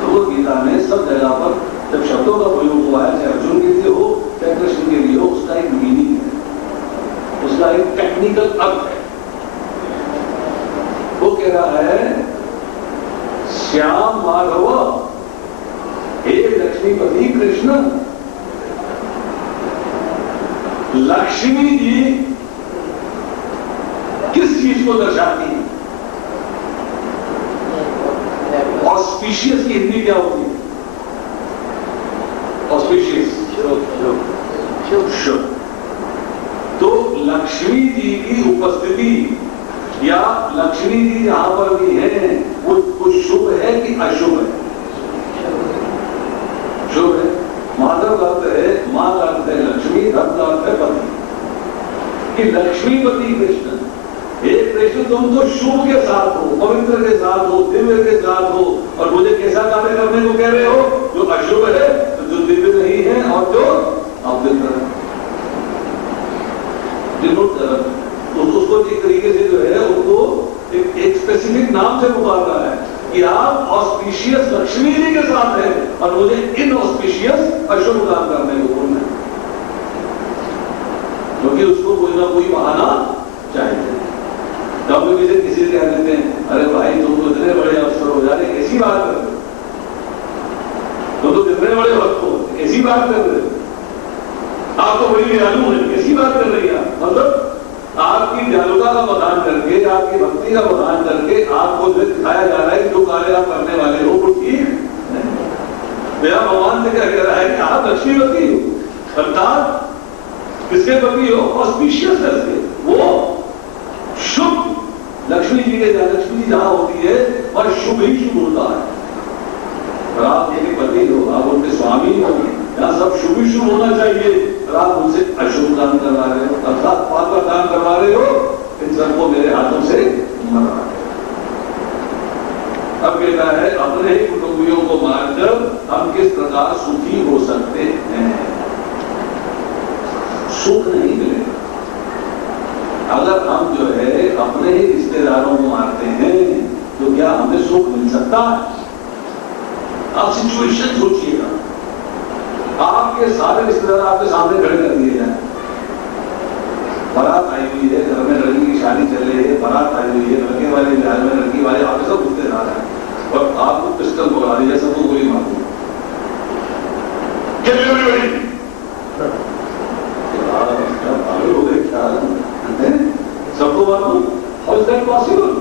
तो गीता में सब जगह पर जब शब्दों का प्रयोग हुआ है, चाहे अर्जुन के लिए हो चाहे कृष्ण के लिए हो, उसका एक मीनिंग है, उसका एक टेक्निकल अर्थ है। वो कह रहा है श्याम माधव हे लक्ष्मीपति कृष्ण। लक्ष्मी जी किस चीज को दर्शाती है? ऑस्पिशियस की हिंदी क्या होती है? ऑस्पिशियस शुभ। तो लक्ष्मी जी की उपस्थिति या लक्ष्मी जी जहां पर भी है वो शुभ है कि अशुभ है? शुभ है। माधव का अर्थ है, मां का अर्थ है लक्ष्मी, धर्म का अर्थ है पति। कि लक्ष्मीपति कृष्ण, हे कृष्ण तुम तो शुभ के साथ हो, पवित्र के साथ हो, दिव्य के साथ हो, और मुझे कैसा कार्य करने को कह रहे हो? जो अशुभ है, जो दिव्य नहीं है और जो अपवित्र है। तो उसको एक तरीके से जो है उसको एक स्पेसिफिक नाम से पुकार रहा है कि आप ऑस्पिशियस लक्ष्मी जी के साथ हैं और मुझे इनऑस्पिशियस अशुभ काम करने को बोलना है, क्योंकि उसको कोई ना कोई बहाना चाहिए। कभी किसी से कह देते हैं अरे भाई तुम तो इतने बड़े अफसर हो जा रहे, ऐसी बात कर रहे, तुम तो कितने बड़े वक्त हो, ऐसी बात कर रहे, आप तो बड़ी दयालु है, कैसी बात कर रही है? मतलब आपकी दयालुता का बखान करके, आपकी भक्ति का बखान करके आपको जो दिखाया जा रहा है कि जो कार्य आप करने वाले हो वो ठीक नहीं। मेरा भगवान से क्या कह रहा है कि आप लक्ष्मीपति हो, अर्थात किसके पति हो? ऑस्पिशियस है, वो शुभ। लक्ष्मी जी के लक्ष्मी जी जहां होती है वह शुभ ही शुभ होता है। और आप यदि पति हो, आप उनके स्वामी हो, यहाँ सब शुभ ही शुभ होना चाहिए, और आप उनसे अशुभ काम करवा रहे हो, अर्थात पाप का काम करवा रहे हो, इन सबको मेरे हाथों से मरवा कहता है अपने ही कुटुंबियों को मारकर हम किस प्रकार सुखी हो सकते हैं। सुख नहीं मिलेगा अगर हम जो है अपने ही रिश्तेदारों को मारते हैं, तो क्या हमें सुख मिल सकता है? आप सिचुएशन सोचिएगा, आपके सारे रिश्तेदार आपके सामने खड़े कर दिए जाए, बारात आई हुई है, घर में लड़की की शादी चल रही है, बारात आई हुई है, लड़के वाले बिहार में लड़की वाले आपके सब घुसते जा रहे हैं और आपको पिस्टल पकड़ा दी, सबको गोली मार दी, क्या पागल हो गए क्या? सबको मालूम, हाउ इज दैट पॉसिबल?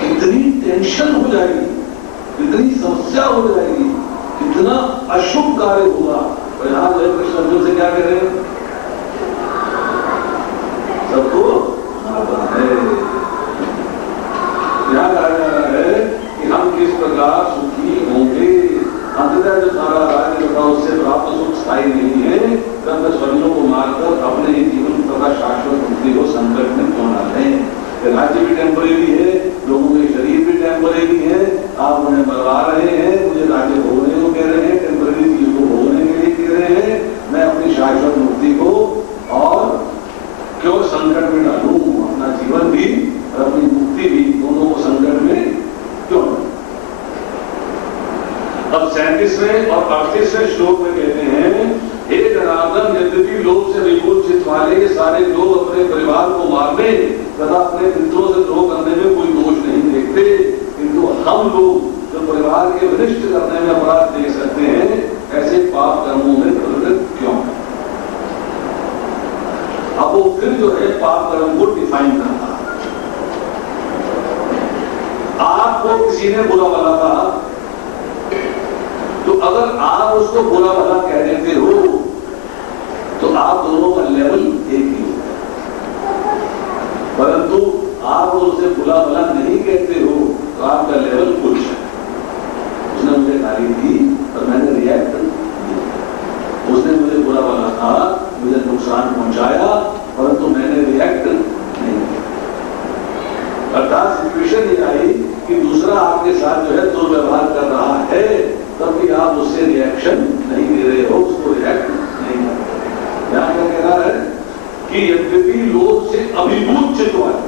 कितनी टेंशन हो जाएगी, कितनी समस्या हो जाएगी, कितना अशुभ कार्य होगा। और यहां जो है कृष्ण अर्जुन से क्या कह रहे हैं? सबको है यहां कहा जा रहा है कि हम किस प्रकार सुखी होंगे। अंततः जो सारा राज्य तथा उससे प्राप्त सुख स्थायी नहीं है, तब स्वजनों को मारकर अपने ही जीवन तथा शाश्वत मुक्ति को संकट में क्यों ना लें। राज्य भी टेम्परेरी है, लोगों के शरीर भी टेम्परेरी है, आप उन्हें मरवा रहे हैं, मुझे राज्य भोगने को कह रहे हैं, टेम्परेरी चीज को भोगने के लिए कह रहे हैं, मैं अपनी शाश्वत मुक्ति को और क्यों संकट में डालूं, अपना जीवन भी और अपनी मुक्ति भी दोनों को संकट में क्यों? अब 37वें और 38वें श्लोक में कहते हैं, हे जनार्दन, यद्यपि लोभ से विपुल चित्त वाले ये सारे लोग अपने परिवार को मारने तथा अपने मित्रों से द्रोह करने में कोई दोष नहीं देखते, किंतु हम लोग जो परिवार के विनिष्ट करने में अपराध देख सकते हैं, ऐसे पाप कर्मों में प्रवृत्त क्यों? अब वो फिर जो है पाप कर्म को डिफाइन करता है। आपको किसी ने बुरा भला कहा, तो अगर आप उसको बुरा भला कह देते हो, तो आप दोनों का लेवल एक ही होता है। परंतु आप उससे बुरा भला नहीं कहते हो, तो आपका लेवल कुछ है। उसने मुझे गाली दी और मैंने रिएक्ट किया, उसने मुझे बुरा भला कहा, मुझे नुकसान पहुंचाया, परंतु मैंने रिएक्ट नहीं किया। अर्थात सिचुएशन ये आई कि दूसरा आपके साथ जो है दुर्व्यवहार कर रहा है, तब भी आप उससे रिएक्शन नहीं दे रहे हो, उसको रिएक्ट नहीं कर रहे। यहां क्या कह रहा है कि यद्यपि लोभ से अभिभूत चित्त वाले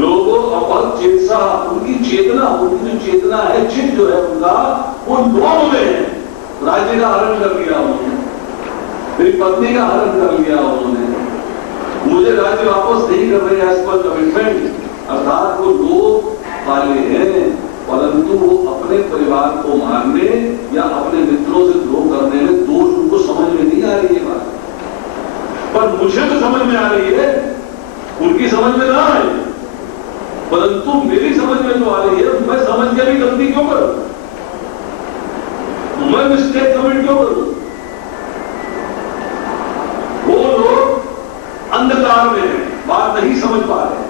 लोगों अपहत चेतसा, उनकी चेतना, उनकी जो चेतना है, चित्त जो है उनका, वो लोभ में है। राज्य का हरण कर लिया उन्होंने, मेरी पत्नी का हरण कर लिया उन्होंने, मुझे राज्य वापस नहीं कर रहे एज पर कमिटमेंट, अर्थात वो लोभ वाले हैं, परंतु वो अपने परिवार को मारने या अपने मित्रों से द्रोह करने में दोष उनको समझ में नहीं आ रही है बात, पर मुझे तो समझ में आ रही है, उनकी समझ में ना आए, परंतु मेरी समझ में तो आ रही है। मैं समझ के भी गलती क्यों करूं, मैं मिस्टेक कमिट क्यों करूं? वो लोग अंधकार में बात नहीं समझ पा रहे,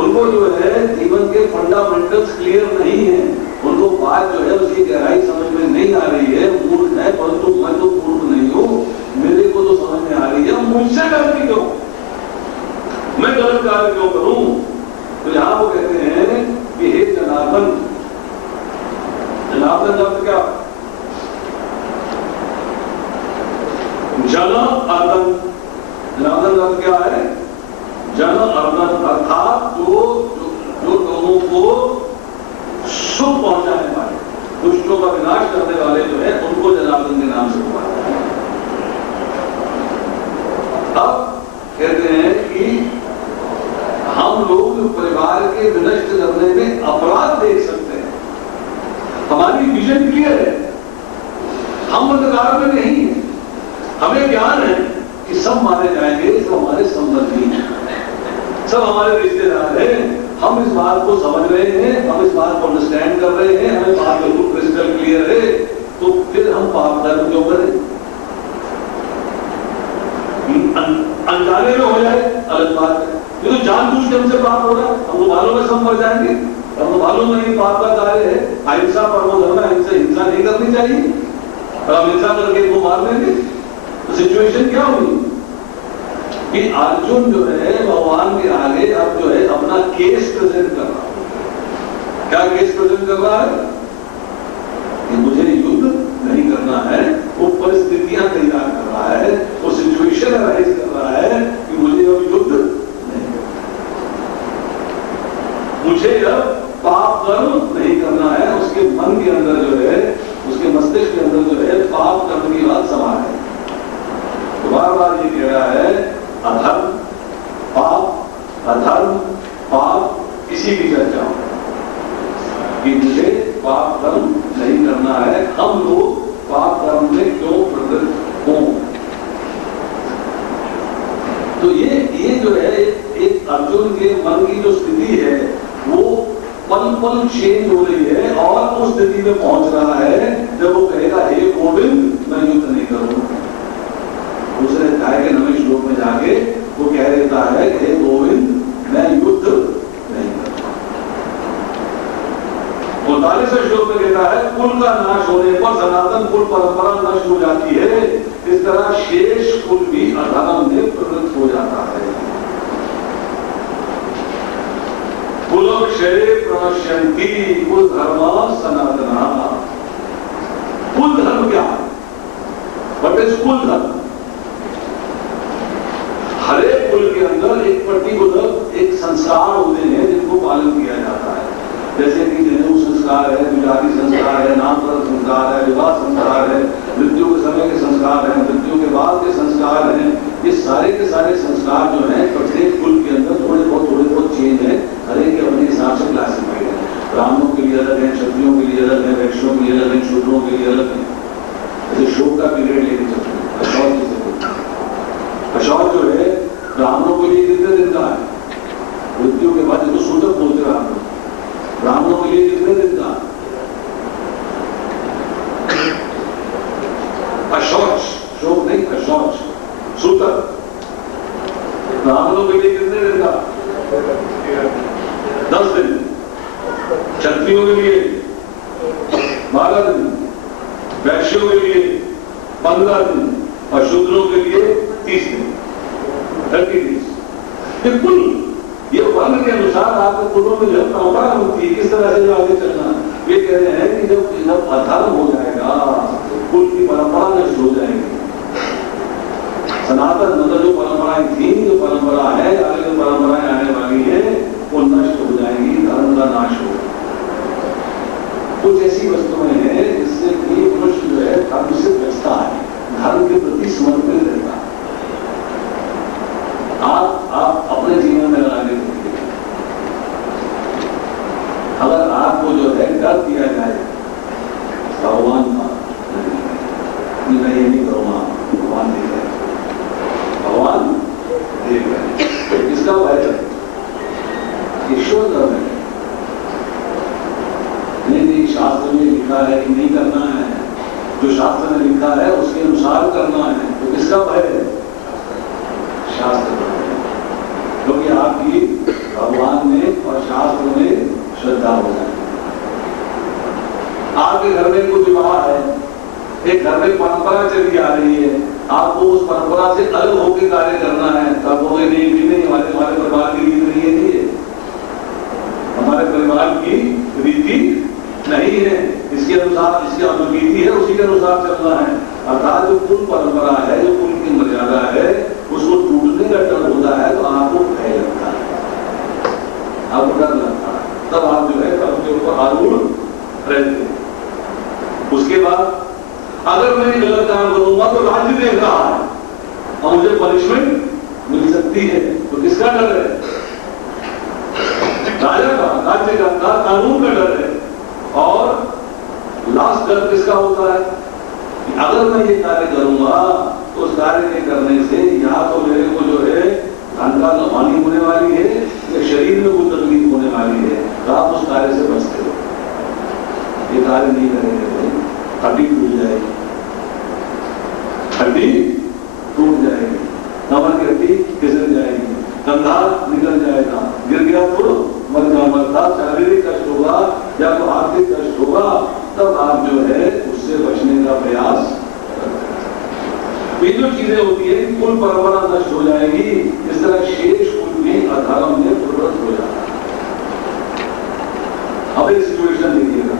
उनको जो है जीवन के फंडामेंटल्स क्लियर नहीं है, उनको बात जो है उसकी गहराई समझ में नहीं आ रही है, मूर्ख है, परंतु मैं तो मूर्ख नहीं हूं, मेरे को तो समझ में आ रही है, मुझसे गलती क्यों, मैं गलत कार्य क्यों करूं? तो यहां वो कहते हैं कि हे जनार्दन, जनार्दन शब्द क्या? जन अर्दन, जनार्दन शब्द क्या है? जन अर्दन, अर्थात जो लोगों को सुख पहुंचाने वाले, दुष्टों का विनाश करने वाले जो है, उनको जनार्दन के नाम से पुकारा है। अब कहते हैं कि हम लोग परिवार के विनष्ट करने में अपराध देख सकते हैं, हमारी विजन क्लियर है, हम अंधकार में नहीं है, हमें ज्ञान है कि सब मारे जाएंगे, सब हमारे संबंधी हैं, सब हमारे रिश्तेदार हैं, हम इस बात को समझ रहे हैं, हम इस बात को अंडरस्टैंड कर रहे हैं, हमें बात बिल्कुल क्रिस्टल क्लियर है, तो फिर हम पाप कर्म क्यों करें? अनजाने में हो जाए अलग बात है, ये तो जानबूझ के हमसे पाप हो रहा है, हमको मालूम है सब मर जाएंगे, हमको मालूम नहीं पाप का कार्य है, अहिंसा परमो धर्म, हिंसा नहीं करनी चाहिए, और हम हिंसा करके इनको मार देंगे। तो सिचुएशन क्या हुई कि अर्जुन जो है भगवान के आगे अब जो है अपना केस प्रेजेंट कर रहा है। क्या केस रहा है कि मुझे युद्ध नहीं करना है, वो परिस्थितियां तैयार कर रहा है, वो सिचुएशन राइज कर रहा है कि मुझे अब युद्ध नहीं करना, मुझे अब पाप कर्म नहीं करना है। उसके मन के अंदर जो है, उसके मस्तिष्क के अंदर जो है पाप कर्म की बात समा है। तो बार बार ये कह रहा है अधर्म पाप, अधर्म पाप, इसी की चर्चा हो कि मुझे पाप कर्म नहीं करना है। हम लोग पाप कर्म में क्यों प्रवृत्त हों? तो ये जो है एक अर्जुन के मन की जो स्थिति है वो पल पल चेंज हो रही है और उस स्थिति में पहुंच रहा है जब वो कहेगा हे गोविंद मैं युद्ध नहीं करूंगा। दूसरे अध्याय के 9वें श्लोक में जाके वो कह देता है हे गोविंद मैं युद्ध नहीं करता। 49वें श्लोक में कहता है कुल का नाश होने पर सनातन कुल परंपरा नष्ट हो जाती है, इस तरह शेष कुल भी अधर्म में प्रवृत्त हो जाता है। कुलक्षये प्रणश्यन्ति कुल धर्म सनातना। कुल धर्म क्या है? व्हाट इज कुल धर्म? हर एक कुल के अंदर एक पर्टिकुलर एक संस्कार होते हैं जिनको पालन किया जाता है। जैसे कि जनेऊ संस्कार है, विजाति संस्कार है, नामकरण संस्कार है, विवाह संस्कार है, मृत्यु के समय के संस्कार है, मृत्यु के बाद के संस्कार हैं। ये सारे के सारे संस्कार जो हैं प्रत्येक कुल के अंदर थोड़े बहुत चेंज है। हर एक के अपने हिसाब से क्लासिफाइड है। ब्राह्मणों के लिए अलग है, क्षत्रियों के लिए अलग है, वैश्यों के लिए अलग है, शूद्रों के लिए अलग है। जैसे शोक का पीरियड लेके चलते हैं। अशौच जो है ब्राह्मणों के लिए कितने दिन का है? मृत्यु के बाद जो सूतक बोलते हैं ब्राह्मणों के लिए कितने दिन का? अशौच, शोक नहीं, अशौच सूतक ब्राह्मणों के लिए कितने दिन का? 10 दिन। क्षत्रियों के लिए 12 दिन, वैश्यों के लिए 15 दिन और शूद्रों के लिए 30 दिन, 30 दिन। ये कुल, ये वर्ण के अनुसार आपके कुलों में जो परंपरा होती है किस तरह से जो आगे चलना है। ये कह रहे हैं कि जब अधर्म हो जाएगा कुल की परंपरा नष्ट हो जाएगी। सनातन मतलब जो परंपराएं थी, जो परंपरा है, आगे जो परंपराएं आने वाली है वो नष्ट हो जाएगी, धर्म का नाश होगा। कुछ ऐसी वस्तुएं हैं जिससे कि मनुष्य जो है धर्म से बचता है, धर्म के प्रति समर्पित रहता है। आप अपने जीवन में लगा के देखिए, अगर आपको जो है डर दिया जाए भगवान का, मैं ये नहीं करूंगा, भगवान देख रहे, भगवान देख रहे, किसका भय है? ईश्वर का भय। नहीं, शास्त्र में लिखा है कि नहीं करना है, जो शास्त्र में लिखा है उसके अनुसार करना है, तो किसका भय है? शास्त्र का। क्योंकि आपकी भगवान में और शास्त्र में श्रद्धा हो जाए। आपके घर में कुछ विवाह है, एक घर में परंपरा चली आ रही है, आपको उस परंपरा से अलग होकर कार्य करना है, तब होगे नहीं हमारे परिवार की रीति नहीं है, हमारे परिवार की रीति नहीं है, इसके अनुसार इसकी अनुगीति है, उसी के अनुसार चलना है। अर्थात जो कुल परंपरा है, जो कुल की मर्यादा है, उसको टूटने का डर होता है तो आपको भय लगता है, आपको डर लगता है, तब आप जो है कर्म के ऊपर आरूढ़ रहते हैं। उसके बाद अगर मैं गलत काम करूंगा तो राज्य देख रहा है और मुझे पनिशमेंट मिल सकती है, तो किसका डर है? राजा का, राज्य का, कानून का डर है। और लास्ट डर किसका होता है? अगर मैं ये कार्य करूंगा तो उस कार्य के करने से या तो मेरे को जो है धन का हानि होने वाली है या शरीर में कोई तकलीफ होने वाली है, तो आप उस कार्य से बचते हो। ये कार्य नहीं करेंगे तो हड्डी टूट जाएगी, हड्डी टूट जाएगी, कमर की हड्डी फिसल जाएगी, कंधा निकल जाएगा, गिर गया तो मरता, शारीरिक कष्ट होगा या तो आर्थिक कष्ट होगा, तब आप जो है उससे बचने का प्रयास करते हैं। ये जो चीजें होती है कुल परंपरा नष्ट हो जाएगी, इस तरह शेष कुल भी अधर्म में प्रवृत्त हो जाता है। अब एक सिचुएशन देखिएगा,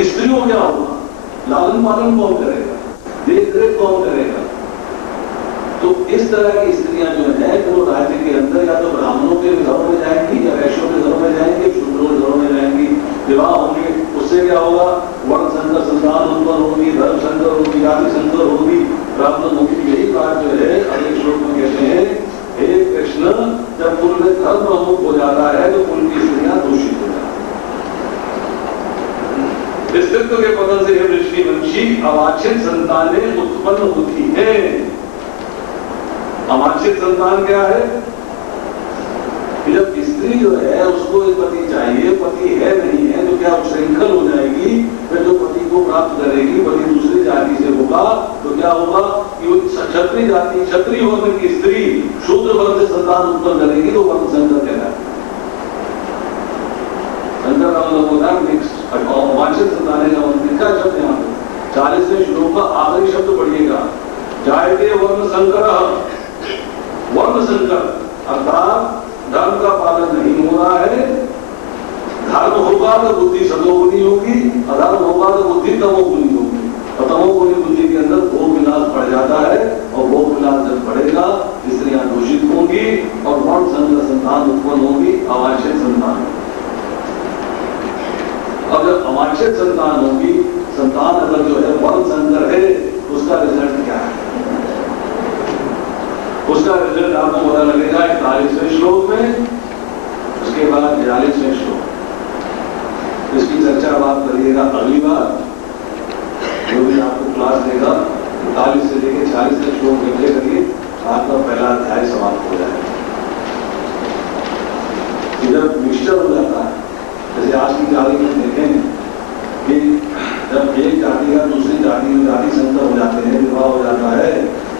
स्त्रियों क्या होगा? लालन पालन कौन करेगा? देख रेख कौन करेगा? तो इस तरह की स्त्रियां जो है वो राज्य के अंदर या तो ब्राह्मणों के घरों में जाएंगी या वैश्यों के घरों में जाएंगी, शूद्रों के घरों में जाएंगी, विवाह होंगे। उससे क्या होगा? वर्ण संकर संतान उत्पन्न होगी, धर्म संकर होगी, जाति संकर होगी, ब्राह्मण होगी। यही बात जो है अगले श्लोक में कहते हैं, हे कृष्ण, जब कुल में धर्म प्रमुख हो जाता है तो कुल की स्त्रियां दूषित हो जाती है। स्त्रीत्व के पतन से ऋषिवंशी अवांछित संतानें उत्पन्न होती है। अवांछित संतान क्या है? कि जब स्त्री जो है उसको एक पति चाहिए, पति है नहीं है तो क्या उच्छृंखल हो जाएगी, फिर जो पति को प्राप्त करेगी पति दूसरी जाति से होगा तो क्या होगा कि वो क्षत्रिय जाति, क्षत्रिय वर्ण की स्त्री शूद्र वर्ण से संतान उत्पन्न करेगी तो वर्ण संकर कहलाएगा। संकर का मतलब होता है मिक्स्ड। अवांछित संतान का मतलब क्या शब्द यहाँ पे 40वें श्लोक का आखिरी शब्द पढ़िएगा, जायते वर्ण संकर। वर्ण संकर अर्थात धर्म का पालन नहीं हो रहा है। धर्म होगा तो बुद्धि सतोगुनी होगी, अधर्म होगा तो बुद्धि तमोगुनी होगी। और तमोगुनी बुद्धि के अंदर भोग विलास बढ़ जाता है और भोग विलास जब बढ़ेगा स्त्रियां दूषित होंगी और वर्ण संकर संतान उत्पन्न होगी, अवांछित संतान। अब जब अवांछित संतान होगी, संतान अगर जो है वर्ण संकर है, उसका रिजल्ट क्या है? उसका रिजल्ट आपको पता लगेगा 41वें श्लोक में, उसके बाद 42वें श्लोक। इसकी चर्चा आप करिएगा अगली बार, जो भी आपको क्लास देगा 41 से लेकर 46 तक श्लोक लिखे करिए, आपका पहला अध्याय समाप्त हो जाएगा। जब मिक्सचर हो जाता है, जैसे आज की जाति में देखें कि जब एक जाति या दूसरी जाति में जाति संकर हो जाते हैं, विवाह हो जाता है,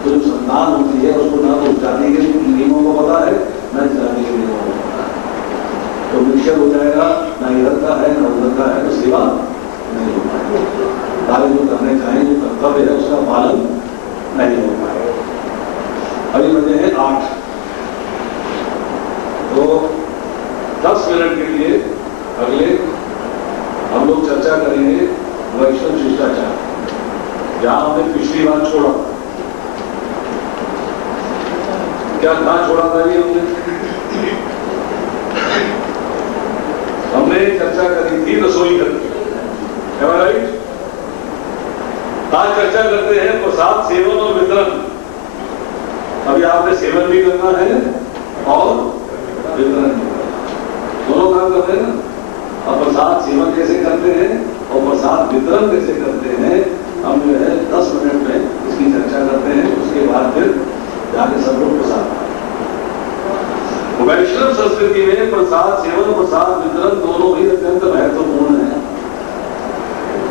तो जो संतान होती है उसको ना तो उस जाति के नियमों को पता है न इस जाति के नियमों को पता है, तो मिक्सचर हो जाएगा, ना इधर का है ना उधर का है, तो सेवा नहीं हो पाएगी। कार्य जो करने चाहें, जो कर्तव्य है उसका पालन नहीं हो पाएगा। अभी बजे हैं 8, तो 10 मिनट के लिए अगले हम लोग चर्चा करेंगे वैष्णव शिष्टाचार, जहां हमने पिछली बार छोड़ा। क्या कहां छोड़ा था ये हमने चर्चा करी थी रसोई घर की, राइट? आज चर्चा करते हैं प्रसाद सेवन और वितरण। अभी आपने सेवन भी करना है और वितरण भी करना है, दोनों काम करते हैं ना। अब प्रसाद सेवन कैसे करते हैं और प्रसाद वितरण कैसे करते हैं, हम जो है 10 मिनट में इसकी चर्चा करते हैं। उसके बाद फिर जाके सब लोग प्रसाद। वैष्णव संस्कृति में प्रसाद सेवन प्रसाद वितरण दोनों ही अत्यंत महत्वपूर्ण है।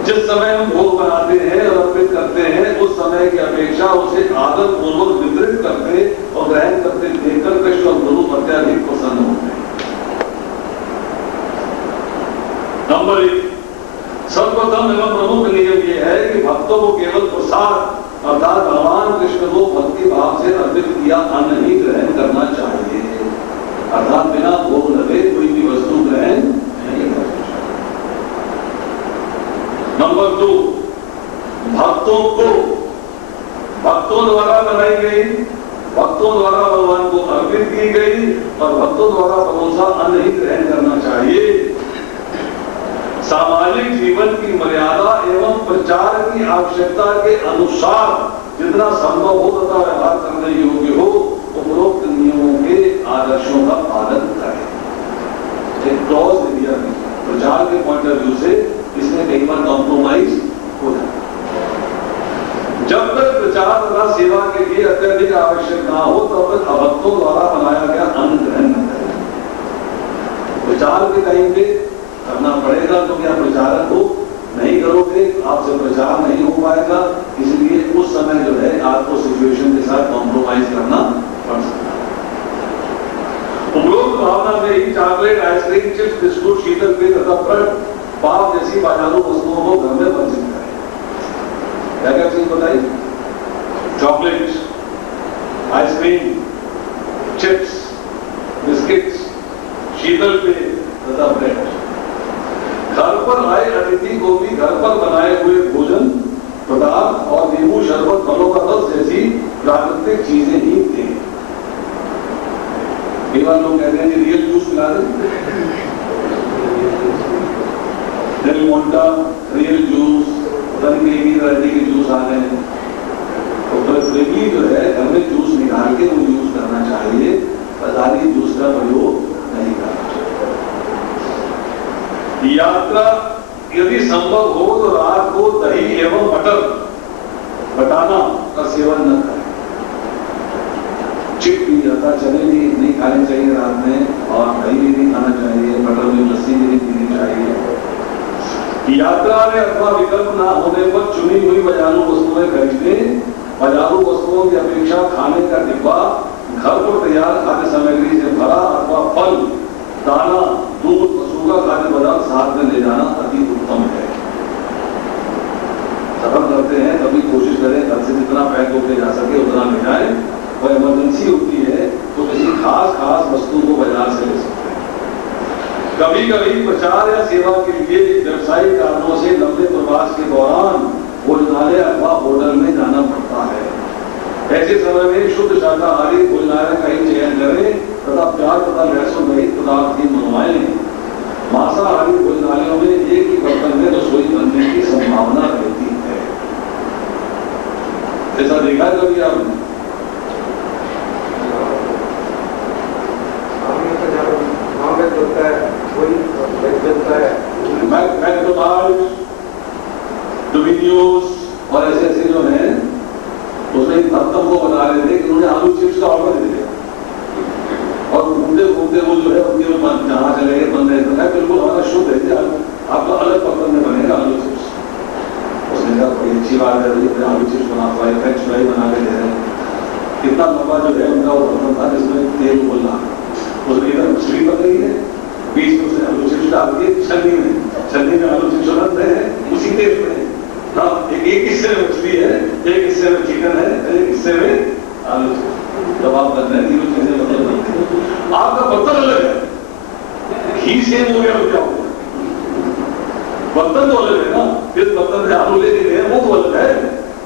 जिस समय हम भोग बनाते हैं और अर्पित करते हैं, उस समय की अपेक्षा उसे आदर पूर्वक वितरित करते और ग्रहण करते देखकर कृष्ण और गुरु अत्यधिक प्रसन्न होते हैं। नंबर 1, सर्वप्रथम एवं प्रमुख नियम यह है कि भक्तों को केवल प्रसाद अर्थात भगवान कृष्ण को भक्ति भाव से अर्पित किया अन्न ही ग्रहण करना चाहिए, अर्थात बिना भोग लगे कोई भी वस्तु ग्रहण नहीं करनी चाहिए। नंबर 2, भक्तों द्वारा बनाई गई, भक्तों द्वारा भगवान को अर्पित की गई और भक्तों द्वारा परोसा अन्न ही ग्रहण करना चाहिए। सामाजिक जीवन की मर्यादा एवं प्रचार की आवश्यकता के अनुसार जितना संभव हो तथा व्यवहार करने योग्य हो, उपरोक्त नियमों के आदर्शों का पालन करें। एक क्लॉज दिया प्रचार के पॉइंट ऑफ व्यू से इसमें कई बार कॉम्प्रोमाइज हो जाता है। जब तक प्रचार तथा सेवा के लिए अत्यधिक आवश्यक ना हो तब तक अभक्तों द्वारा बनाया गया अन्न ग्रहण न करें। प्रचार के टाइम पे करना पड़ेगा, तो क्या प्रचारक हो नहीं करोगे आपसे प्रचार नहीं हो पाएगा, इसलिए उस समय जो है आपको सिचुएशन के साथ कॉम्प्रोमाइज करना पड़ सकता है। उपरोक्त भावना में ही चॉकलेट, आइसक्रीम, चिप्स, बिस्कुट, शीतल पेय तथा ब्रेड, पाव जैसी बाजारू वस्तुओं को घर में वर्जित करें। क्या क्या चीज बताइए? चॉकलेट, आइसक्रीम, चिप्स, बिस्किट्स, शीतल पेय तथा ब्रेड। घर पर आए अतिथि व्यक्ति को भी घर पर बनाए हुए भोजन पदार्थ और नींबू शरबत फलों का रस जैसी प्राकृतिक चीजें ही दें। कई बार लोग कहते हैं कि रियल जूस पिला दें, डेल मोंटा रियल जूस, पता नहीं कई वैरायटी के जूस आ रहे हैं। तो प्रेफरेबली जो है घर में जूस निकाल के वो यूज करना चाहिए, बाजारी जूस का प्रयोग नहीं करना चाहिए। यात्रा यदि संभव हो तो रात को दही एवं मटर बटाना का सेवन न करें। चिट भी जाता, चने भी नहीं खाने चाहिए रात में, और दही भी नहीं खाना चाहिए, मटर में लस्सी भी नहीं पीनी चाहिए। यात्रा में अथवा विकल्प न होने पर चुनी हुई बाजारू वस्तुएं खरीदें। बाजारू वस्तुओं की अपेक्षा खाने का डिब्बा घर पर तैयार खाद्य सामग्री से भरा अथवा फल, दाना, दूध, पशु का खाद्य पदार्थ साथ में ले जाना अति उत्तम है। सफर करते हैं तभी कोशिश करें घर से जितना पैक होकर जा सके उतना ले जाए, और इमरजेंसी होती है तो किसी खास वस्तु को बाजार से ले सकते हैं। कभी कभी प्रचार या सेवा के लिए व्यवसायिक कारणों से लंबे प्रवास के दौरान भोजनालय अथवा होटल में जाना पड़ता है। ऐसे समय में शुद्ध शाकाहारी भोजनालय का ही चयन करें तथा प्याज तथा लहसुन रहित पदार्थ ही मंगवाएं। मांसाहारी भोजनालयों में एक ही बर्तन में रसोई बनने की संभावना रहती है। ऐसा देखा है कभी आपने? डोमिनियोस और ऐसे ऐसे जो हैं उसमें एक भक्तों को बता रहे थे कि उन्होंने आलू चिप्स का ऑर्डर दे दिया, और घूमते घूमते वो जो है उनके जहां चले गए बन रहे थे, बिल्कुल हमारा शुद्ध है, आपका अलग बर्तन में बनेगा आलू चिप्स। उसने कहा बड़ी अच्छी बात है, आलू चिप्स बना हुआ है, फ्रेंच फ्राई बना के दे रहे हैं। कितना लंबा जो है उनका वो बर्तन था जिसमें तेल बोलना, उसमें इधर मछली बन रही है, बीच में उसने आलू चिप्स डाल दिए छन्नी में आलू चिप्स रख रहे हैं उसी तेल में। हाँ, एक हिस्से में मछली है, एक हिस्से में चिकन है, एक हिस्से में आलू चिप्स। जब आप बन रहे हैं तीनों चीजें मतलब बनती है, आपका बर्तन अलग है, घी सेम हो गया क्या हो, बर्तन तो अलग है ना, जिस बर्तन से आलू लेके गए वो तो अलग है।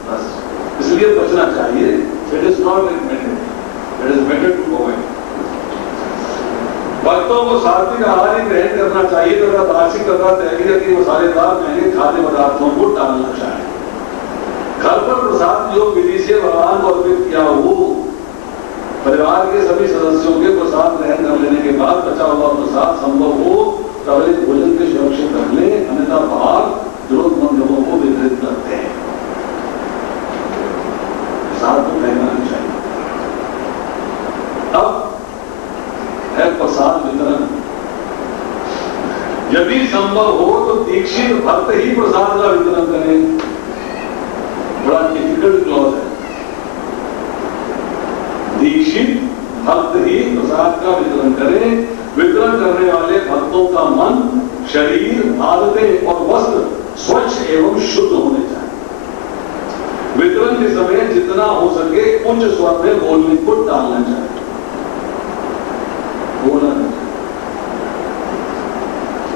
बस इसलिए बचना चाहिए। It is not recommended, it is better to avoid. भक्तों को सात्विक आहार ही ग्रहण करना चाहिए तथा दार्शिक तथा तैलीय के मसालेदार महंगे खाद्य पदार्थों को टालना चाहिए। घर पर प्रसाद जो विधि से भगवान को अर्पित किया हो, परिवार के सभी सदस्यों के प्रसाद ग्रहण कर लेने के बाद बचा हुआ प्रसाद संभव हो तभी भोजन के सुरक्षित कर ले, अन्यथा बाहर जरूरतमंद लोगों को वितरित करते हैं। प्रसाद को फेंकना नहीं चाहिए। अब है प्रसाद वितरण। यदि संभव हो तो दीक्षित भक्त ही प्रसाद का वितरण करें। बड़ा डिफिकल्ट क्लॉज है। दीक्षित भक्त ही प्रसाद का वितरण करें। वितरण करने वाले भक्तों का मन, शरीर, आदतें और वस्त्र स्वच्छ एवं शुद्ध होने चाहिए। वितरण के समय जितना हो सके उच्च स्वर में बोलने को टालना चाहिए, बोलना नहीं।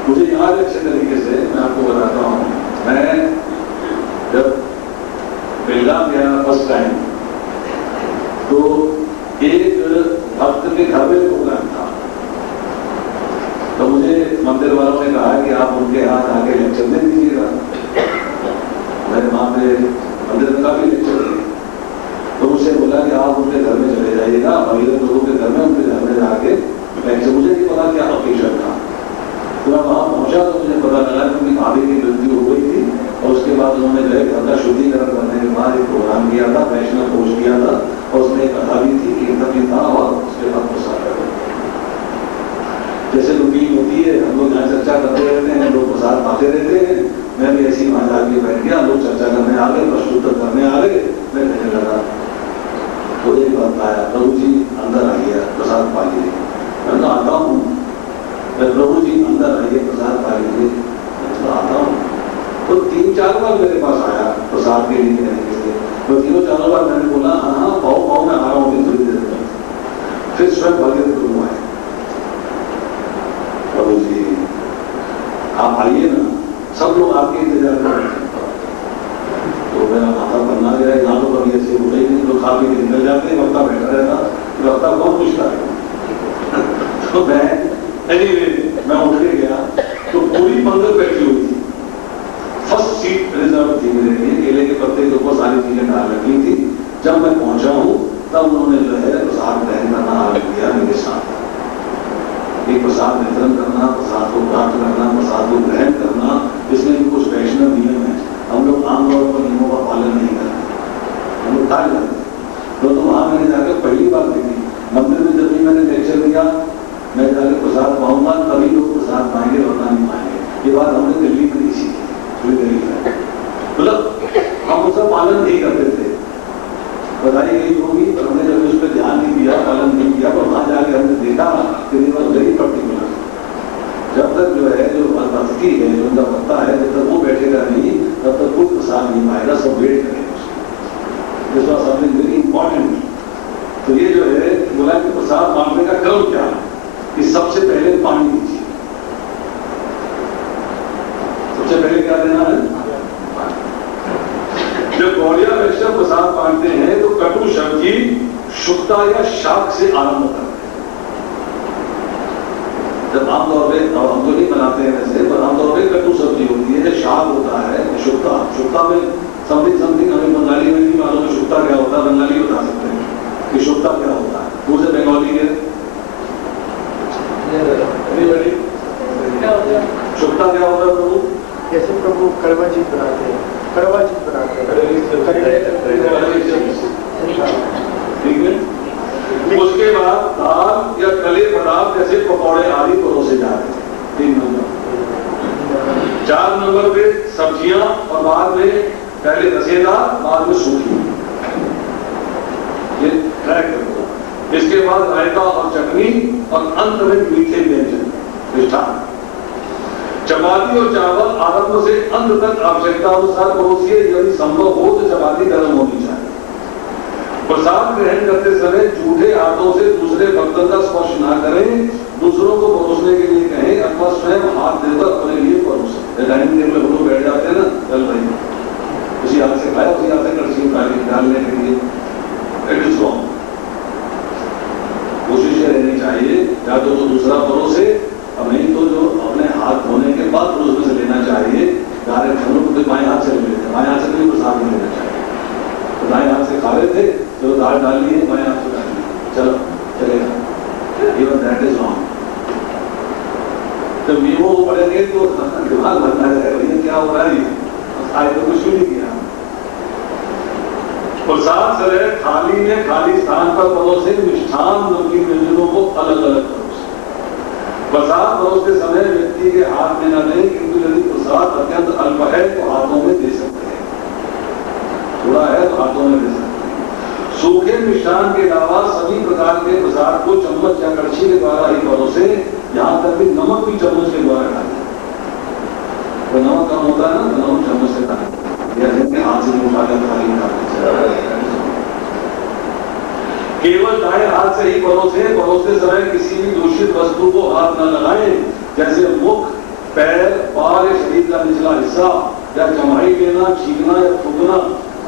मुझे याद अच्छे तरीके से मैं आपको बताता हूं, मैं जब बेलगाम गया फर्स्ट टाइम तो एक भक्त के घर में प्रोग्राम था, तो मुझे मंदिर वालों ने कहा कि आप उनके हाथ आके लेक्चर दे दीजिएगा। मैंने वहां पे मंदिर में काफी लेक्चर दिए, तो मुझसे बोला कि आप उनके घर में चले जाइएगा, अमीर लोगों के घर में उनके घर में जाके लेक्चर। मुझे नहीं पता क्या ऑकेजन था, तो मैं वहां पहुंचा तो मुझे पता चला कि उनकी भाभी की मृत्यु हो गई थी, और उसके बाद उन्होंने जो है घर का शुद्धिकरण करने के बाद एक प्रोग्राम किया था, वैष्णव भोज किया था, और उसमें एक कथा भी थी, कीर्तन भी था, और उसके बाद प्रसाद। जैसे रूटीन होती है, हम लोग यहाँ चर्चा करते रहते हैं, लोग प्रसाद पाते रहते हैं, मैं भी ऐसी वहां जाके बैठ गया, लोग चर्चा करने आ गए, प्रस्तुत करने आ गए, मैं कहने लगा। तो एक बात आया, प्रभु जी अंदर आइए, प्रसाद पा लीजिए। मैं आता हूँ, प्रभु जी अंदर आइए, प्रसाद पा लीजिए। मैं आता हूँ, तो 3-4 बार मेरे पास आया प्रसाद के लिए कहने के लिए। तो 3-4 बार मैंने बोला हाँ हाँ पाओ मैं आ रहा हूँ थोड़ी देर में। फिर स्वयं भगत गुरु आए, प्रभु जी आप आइए ना, सब लोग आपके इंतजार कर रहे हैं। तो मेरा माता बनना गया, यहाँ तो कभी ऐसे उठे ही नहीं, तो खा पी के निकल जाते हैं, वक्ता बैठा रहता, वक्ता कौन पूछता है। तो मैं उठ के गया तो पूरी पंगत बैठी हुई थी, फर्स्ट सीट रिजर्व थी मेरे लिए, केले के पत्ते के ऊपर सारी चीजें डाल रखी थी। जब मैं पहुंचा हूं तब उन्होंने जो है प्रसाद ग्रहण करना आरंभ किया मेरे साथ। एक प्रसाद वितरण करना, प्रसाद को प्राप्त करना, प्रसाद को ग्रहण करना, इसमें भी कुछ वैष्णव नियम है। हम लोग आमतौर पर नियमों का पालन नहीं करते, हम लोग टाल जाते। तो वहां मैंने जाकर पहली बार देखी, मंदिर में जब भी मैंने लेक्चर दिया, मैं जाकर प्रसाद पाऊंगा तभी लोग प्रसाद पाएंगे, वरना नहीं पाएंगे। ये बात हमने दिल्ली में नहीं सीखी, पूरी दिल्ली में मतलब हम उसका पालन नहीं करते थे। बताई गई होगी पर हमने जब उस पर ध्यान नहीं दिया, पालन नहीं किया, पर वहां जाकर हमने देखा कि वेरी पर्टिकुलर। जब तक जो है जो भक्ति है, जो उनका भक्ता है, जब तक वो बैठेगा नहीं तब तक कोई प्रसाद नहीं पाएगा, सब वेट करेंगे। This was something very important. तो ये जो है बोला कि प्रसाद मांगने का क्रम क्या है कि सबसे पहले पानी दीजिए। सबसे पहले क्या देना है? जब गौड़िया वैष्णव प्रसाद मांगते हैं तो कटु शब्द की शुक्ता या शाक से आरंभ करते हैं। जब आमतौर पे, हम तो नहीं बनाते हैं वैसे, पर आमतौर पे कटु सब्जी होती है, शाक होता है, शुक्ता में समथिंग हमें बंगाली में नहीं मालूम है शुक्ता क्या होता है, बंगाली बता सकते हैं कि शुक्ता क्या होता है। दूसरे बंगाली है शुक्ता क्या होता है प्रभु? जैसे प्रभु कड़वा चीज बनाते हैं, ठीक है। उसके बाद दाल या तले पदार्थ जैसे पकौड़े आदि परोसे जाते हैं। 3 नंबर। 4 नंबर पे सब्जियां और बाद में पहले रसेदार, बाद में सूखी, ये ट्राई करो। इसके बाद रायता और चटनी और अंत में मीठे व्यंजन मिष्ठान। चपाती और चावल आरंभ से अंत तक आवश्यकता अनुसार परोसिए, यदि संभव हो तो चपाती गर्म होनी चाहिए। प्रसाद ग्रहण करते समय झूठे हाथों से दूसरे बर्तन का स्पर्श न करें, दूसरों को परोसने के लिए कहें अथवा स्वयं हाथ देकर अपने लिए परोसें। डाइनिंग टेबल पर लोग बैठ जाते हैं ना, चल भाई उसी हाथ से खाया, उसी हाथ से कड़छी डालने के लिए, इट इज रॉन्ग। कोशिश रहनी चाहिए या तो दूसरा परोसे, अब नहीं तो जो अपने हाथ धोने के बाद उसमें से लेना चाहिए। डायरेक्ट हम लोग तो बाएं हाथ से ले लेते हैं, बाएं हाथ से भी प्रसाद नहीं लेना चाहिए। तो दाएं हाथ से खा रहे थे, चलो दाल डाल लिए, बाएं हाथ से डाल लिए, चलो चलेगा, इवन दैट इज रॉन्ग। जब वीवो पढ़ेंगे तो दिमाग बनना है, भैया क्या हो रहा है, आज तो कुछ भी नहीं किया। प्रसाद सरे थाली में खाली स्थान पर परोसे, मिष्ठान नमकीन व्यंजनों को अलग अलग परोसे। प्रसाद परोसते समय व्यक्ति के हाथ में न दें, किंतु यदि प्रसाद अत्यंत अल्प है तो हाथों में दे सकते हैं, थोड़ा है तो हाथों में दे सकते हैं। सूखे मिष्ठान के अलावा सभी प्रकार के प्रसाद को चम्मच या कड़छी के द्वारा ही परोसे, यहाँ तक कि नमक भी चम्मच के द्वारा डालें। तो नमक कम होता है ना, तो नमक चम्मच से डालें, या हाथ से उठा कर थाली डालें। केवल दाएं हाथ से ही परोसते समय किसी भी दूषित वस्तु को हाथ न लगाएं, जैसे मुख, पैर, बाल या शरीर का निचला हिस्सा, या चमाई लेना, छींकना या थूकना।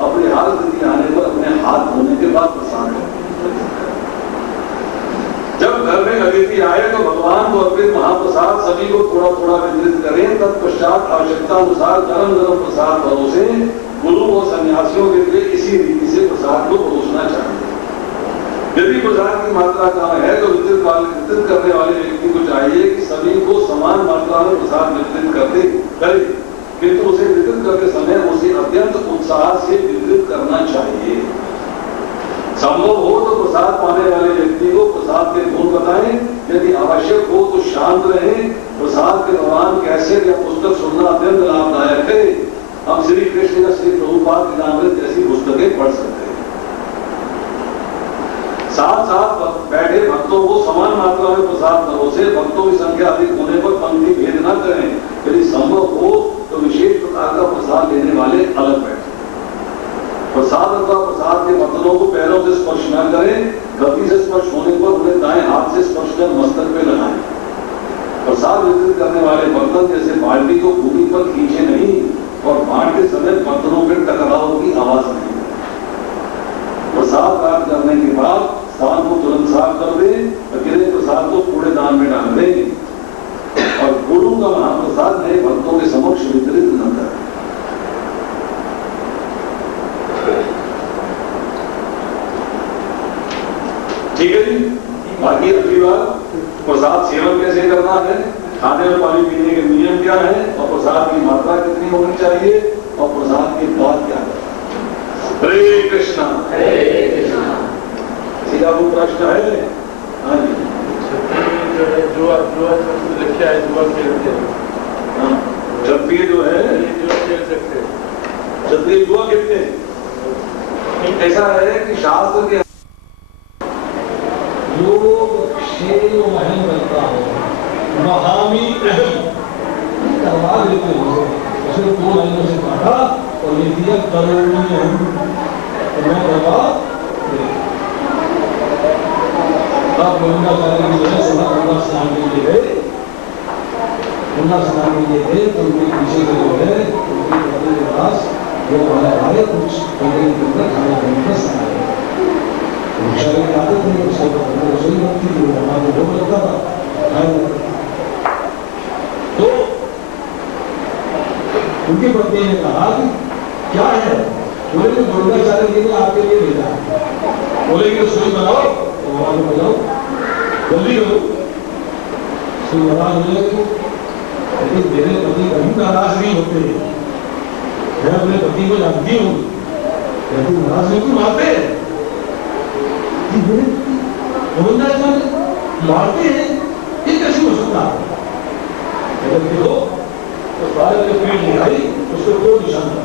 अपनी हाथ स्थिति आने पर अपने हाथ धोने के बाद प्रसाद करें। जब घर में अतिथि आए तो भगवान को अर्पित महाप्रसाद सभी को थोड़ा थोड़ा वितरित करें। तत्पश्चात आवश्यकता अनुसार गरम गरम प्रसाद परोसे। गुरु और सन्यासियों के लिए इसी रीति से प्रसाद को परोसना चाहिए। यदि प्रसाद की मात्रा कम है तो वितरित करने वाले व्यक्ति को चाहिए कि सभी को समान मात्रा में प्रसाद वितरित करे, किंतु उसे वितरित करते समय उसे अत्यंत उत्साह से वितरित करना चाहिए। संभव हो तो प्रसाद पाने वाले व्यक्ति को प्रसाद के गुण बताएं, यदि आवश्यक हो तो शांत रहें। प्रसाद के दौरान कैसेट या पुस्तक सुनना अत्यंत लाभदायक है। हम श्री कृष्ण या श्री प्रभुपाद लीलामृत जैसी पुस्तकें पढ़ सकते हैं। साथ साथ बैठे भक्तों को समान मात्रा में प्रसाद परोसे। भक्तों की संख्या अधिक होने पर पंक्ति भेद न करें। यदि संभव हो तो विशेष प्रकार का प्रसाद लेने वाले अलग बैठे। प्रसाद अथवा प्रसाद के बर्तनों को पैरों से स्पर्श न करें। गति से स्पर्श होने पर उन्हें दाएं हाथ से स्पर्श कर मस्तक पे लगाएं। प्रसाद वितरित करने वाले बर्तन जैसे बाल्टी को भूमि पर खींचे नहीं और बांटते समय बर्तनों के टकराव की आवाज नहीं। प्रसाद दान करने के बाद स्थान को तुरंत साफ कर दे, गिरे प्रसाद को कूड़ेदान में डाल दे और गुरु का महाप्रसाद नए भक्तों के समक्ष वितरित न करें। ठीक है जी। बाकी अगली बार प्रसाद सेवन कैसे करना है, खाने और पानी पीने के नियम क्या है और प्रसाद की मात्रा कितनी होनी चाहिए और प्रसाद के बाद क्या करना। हरे कृष्णा। सीधा वो प्रश्न है। हाँ जी। जुआ लिखा है, जुआ खेलते हैं। क्षत्रिय जो है जुआ खेल सकते हैं, क्षत्रिय जुआ खेलते हैं। ऐसा है कि शास्त्र के क्षेम महम करता है, महामी अहम करवा देते हैं। उसने 2 लाइनों से काटा और लिख दिया करोड़ीय तो मैं करवा अब गंगाचार्य की वजह से गंगा स्नान के लिए गए, गंगा स्नान के लिए गए तो उनके पीछे से जो है उनके पति के पास वो आए कुछ कमरे के अंदर खाने पीने का सामान शरीर की आदत नहीं, उसके रसोई बनती थी, हमारे भोग लगता था। तो उनकी पत्नी ने कहा कि क्या है, बोले कि गंगाचार्य जी ने आपके लिए भेजा है। बोले कि रसोई बनाओ, भगवान को बनाओ, जल्दी करो। श्री महाराज बोले लेकिन मेरे पति कभी नाराज नहीं होते, मैं अपने पति को जानती हूँ, लेकिन नाराज नहीं क्यों आते मारते हैं, ये कैसे हो सकता है। अगर देखो तो बारह के पीठ दिखाई, उसको कोई निशान था।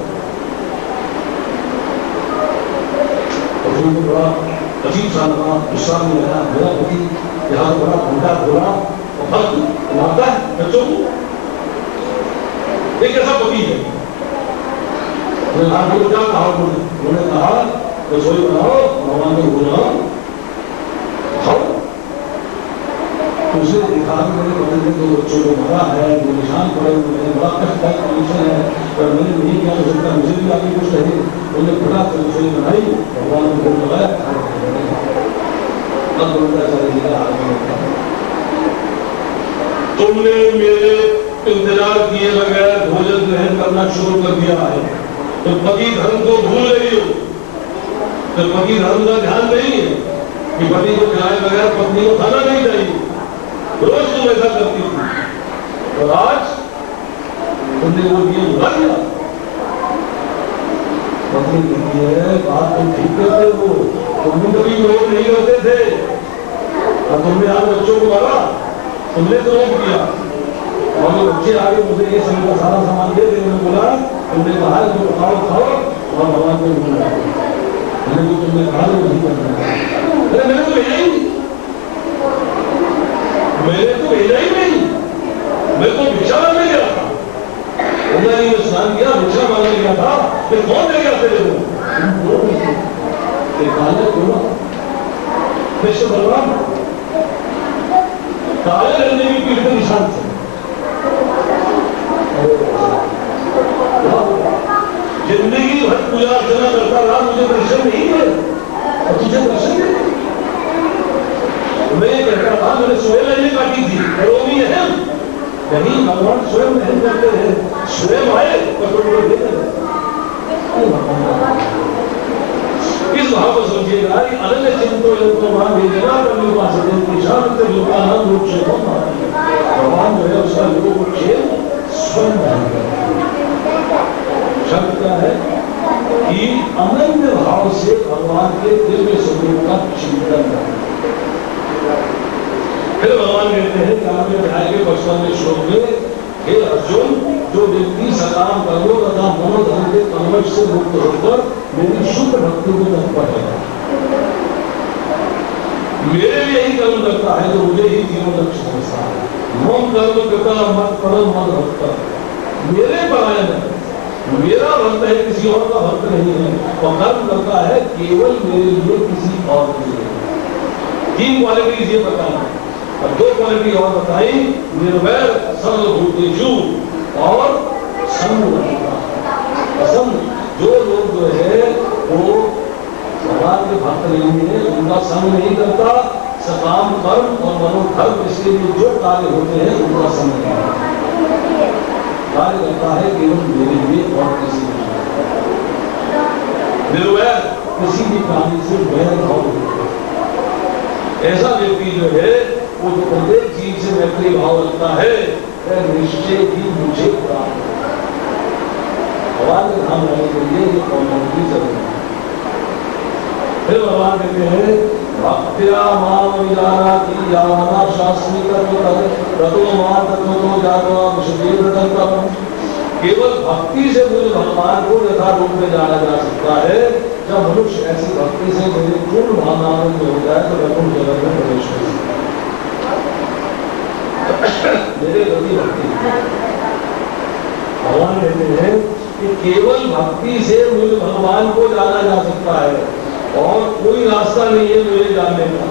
बड़ा अजीब सा लगा, गुस्सा में लगा, मेरा पति यहाँ बड़ा घंटा खोला और भक्त मारता है बच्चों को, एक ऐसा पति है। उन्होंने कहा रसोई बनाओ, भगवान को बुलाओ, उसे दिखा मेरे पति ने 2 बच्चों को मारा है, वो निशान पड़े हुए, बड़ा कष्टदायक कंडीशन है, पर मैंने नहीं किया हो सकता, मुझे भी आगे कुछ कहे। उन्होंने बड़ा रसोई बनाई, भगवान को लगाया, अब गंगाचार्य जी का आगे तुमने मेरे इंतजार किए बगैर भोजन ग्रहण करना शुरू कर दिया है, तो पति धर्म को भूल रही हो। तो पति धर्म का ध्यान नहीं है कि पति को खिलाए बगैर पत्नी को खाना नहीं चाहिए, रोज तुम ऐसा करती थी और आज तुमने वो नियम उड़ा दिया। पत्नी कहती है बात तुम ठीक करते हो, तुम भी कभी रोज नहीं करते थे और तुमने आज बच्चों को मारा, तुमने तो रोक दिया और बच्चे आगे मुझे ये समय का सारा सामान दे दे, बोला तुमने कहा जो खाओ खाओ और भगवान को भूल रहा मैंने जो तुमने कहा वो नहीं करना है। मैंने तो भेजा ही नहीं, मैंने तो भेजा ही नहीं, मैं तो भिक्षा मांगने गया था, गंगा जी में स्नान किया, भिक्षा मांगने गया था, फिर कौन ले गया तेरे को? कृष्ण भगवान काले रहने की पीठ के निशान थे। जिंदगी भर पूजा अर्चना करता रहा, मुझे दर्शन नहीं है और तुझे दर्शन नहीं। मैं कहता था मैंने स्वयं नहीं काटी थी, करोमी है नहीं, भगवान स्वयं नहीं करते हैं, स्वयं आए और तुमको दे देते। इस भाव को समझिएगा कि अनन्य चिंतो यंत्रो महावेदना भगवान जो है उसका योगक्षेम स्वयं शब्द क्या है कि अनन्य भाव से भगवान के दिव्य स्वरूप का चिंतन करें। फिर भगवान कहते हैं कि आपके अध्याय के 55वें श्लोक में हे अर्जुन, जो व्यक्ति सकाम कर्मों तथा मनोधर्म के कलमश से मुक्त होकर मेरी शुद्ध भक्ति को तत्पर है, मेरे लिए ही कर्म करता है, तो मुझे ही जीवन लक्ष्य समझता है। मोम कर्म कृता मत परम मत भक्त, मेरे परायण है, मेरा भक्त है, किसी और का भक्त नहीं है, और कर्म करता है केवल मेरे लिए, किसी और के लिए। 3 क्वालिटीज ये बताना। और दो क्वालिटी और बताई, निर्वैर सर्वभूतेषु और संग। जो लोग जो है वो भगवान के भक्त नहीं है, उनका संग नहीं करता, सकाम कर्म और मनोधर्म इसके लिए जो कार्य होते हैं उनका संग नहीं करता, कार्य करता है केवल मेरे लिए और किसी के लिए। निर्वैर, किसी भी प्राणी से वैर भाव नहीं, ऐसा व्यक्ति जो है वो जो प्रत्येक जीव से मैत्री भाव रखता है वह निश्चय ही मुझे प्राप्त है। भगवान के धाम जाने के लिए ये फॉर्मेलिटी जरूरी है। फिर भगवान कहते हैं भक्त्या माम विजानाति यावना शास्त्री ततो मां तत्त्वतो जानवा विशुद्धेन तत्त्वम्। केवल भक्ति से मुझे भगवान को यथारूप में जाना जा सकता है। जब मनुष्य ऐसी भक्ति से मेरे पूर्ण भावनाओं में हो जाए तो वैकुंठ जगत में प्रवेश कर सकता है। मेरे गति भक्ति भगवान कहते हैं कि केवल भक्ति से मुझे भगवान को जाना जा सकता है और कोई रास्ता नहीं है मुझे जानने का।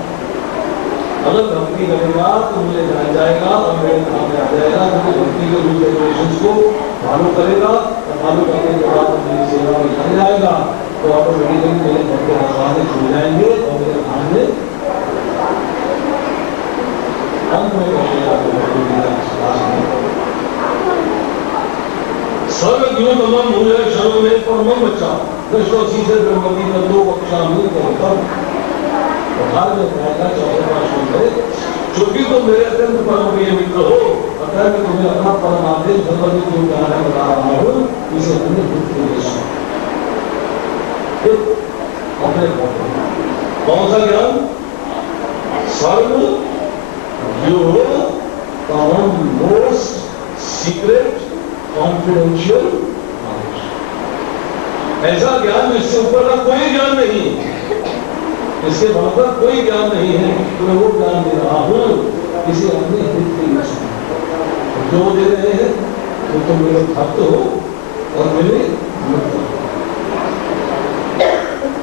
अगर भक्ति करेगा तो मुझे जान जाएगा और मेरे धाम में आ जाएगा। क्योंकि भक्ति के रूल रेगुलेशंस को फॉलो करेगा और फॉलो करने के बाद मेरी सेवा में जान जाएगा तो ऑटोमेटिकली मेरे भक्त भगवान छूट जाएंगे और मेरे धाम में सर्वज्ञोतमम भूय सर्व में परमम बच्चा दशोसी से ब्रह्मति में दो कक्षा में करता भाग में जाएगा। चौथे पांचवें में चूंकि तुम मेरे अत्यंत परम प्रिय मित्र हो अतः मैं तुम्हें अपना परमात्म सर्वज्ञ जो ज्ञान बता रहा हूँ इसे अपने बुद्ध के अपने कौन सा ज्ञान? सर्व मोस्ट सीक्रेट कॉन्फिडेंशियल नॉलेज, ऐसा ज्ञान जिससे ऊपर का कोई ज्ञान नहीं, इसके बढ़कर कोई ज्ञान नहीं है तो मैं वो ज्ञान दे रहा हूं इसे अपने हित के लिए जो दे रहे हैं तो तुम मेरे भक्त हो और मेरे मित्र हो।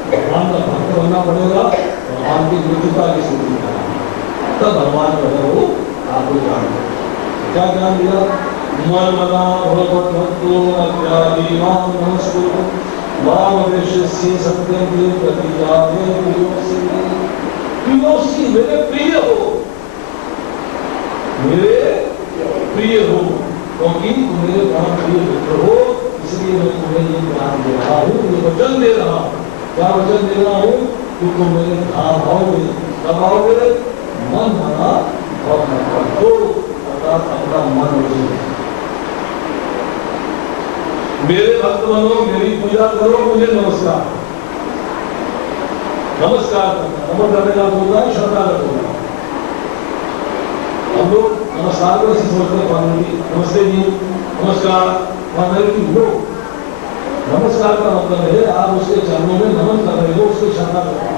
भगवान का भक्त बनना पड़ेगा, भगवान की मित्रता की स्थिति करना, तब भगवान जो है वो आपको ज्ञान देगा। क्या ज्ञान दिया? मर्मदा भगवत भक्तो अज्ञादीनां नमस्ते माम वेश्यस्य सत्यं ते प्रतिजाते प्रियोसी मेरे प्रिय हो, मेरे प्रिय हो क्योंकि तुम मेरे प्राण प्रिय मित्र हो इसलिए मैं तुम्हें ये ज्ञान दे रहा हूँ, ये वचन दे रहा हूँ। क्या वचन दे रहा हूँ कि तुम मेरे धाम आओगे, कब आओगे? मन मना और तो अर्थात अपना मन हो मेरे भक्त बनो, मेरी पूजा करो, मुझे नमस्कार नमस्कार करना। नमन करने का होता है श्रद्धा रखोगा। हम लोग नमस्कार को ऐसे सोचते हैं नमस्ते जी नमस्कार लो। नमस्कार का मतलब है आप उसके चरणों में नमन कर रहे हो, उसके श्रद्धा कर रहे हो।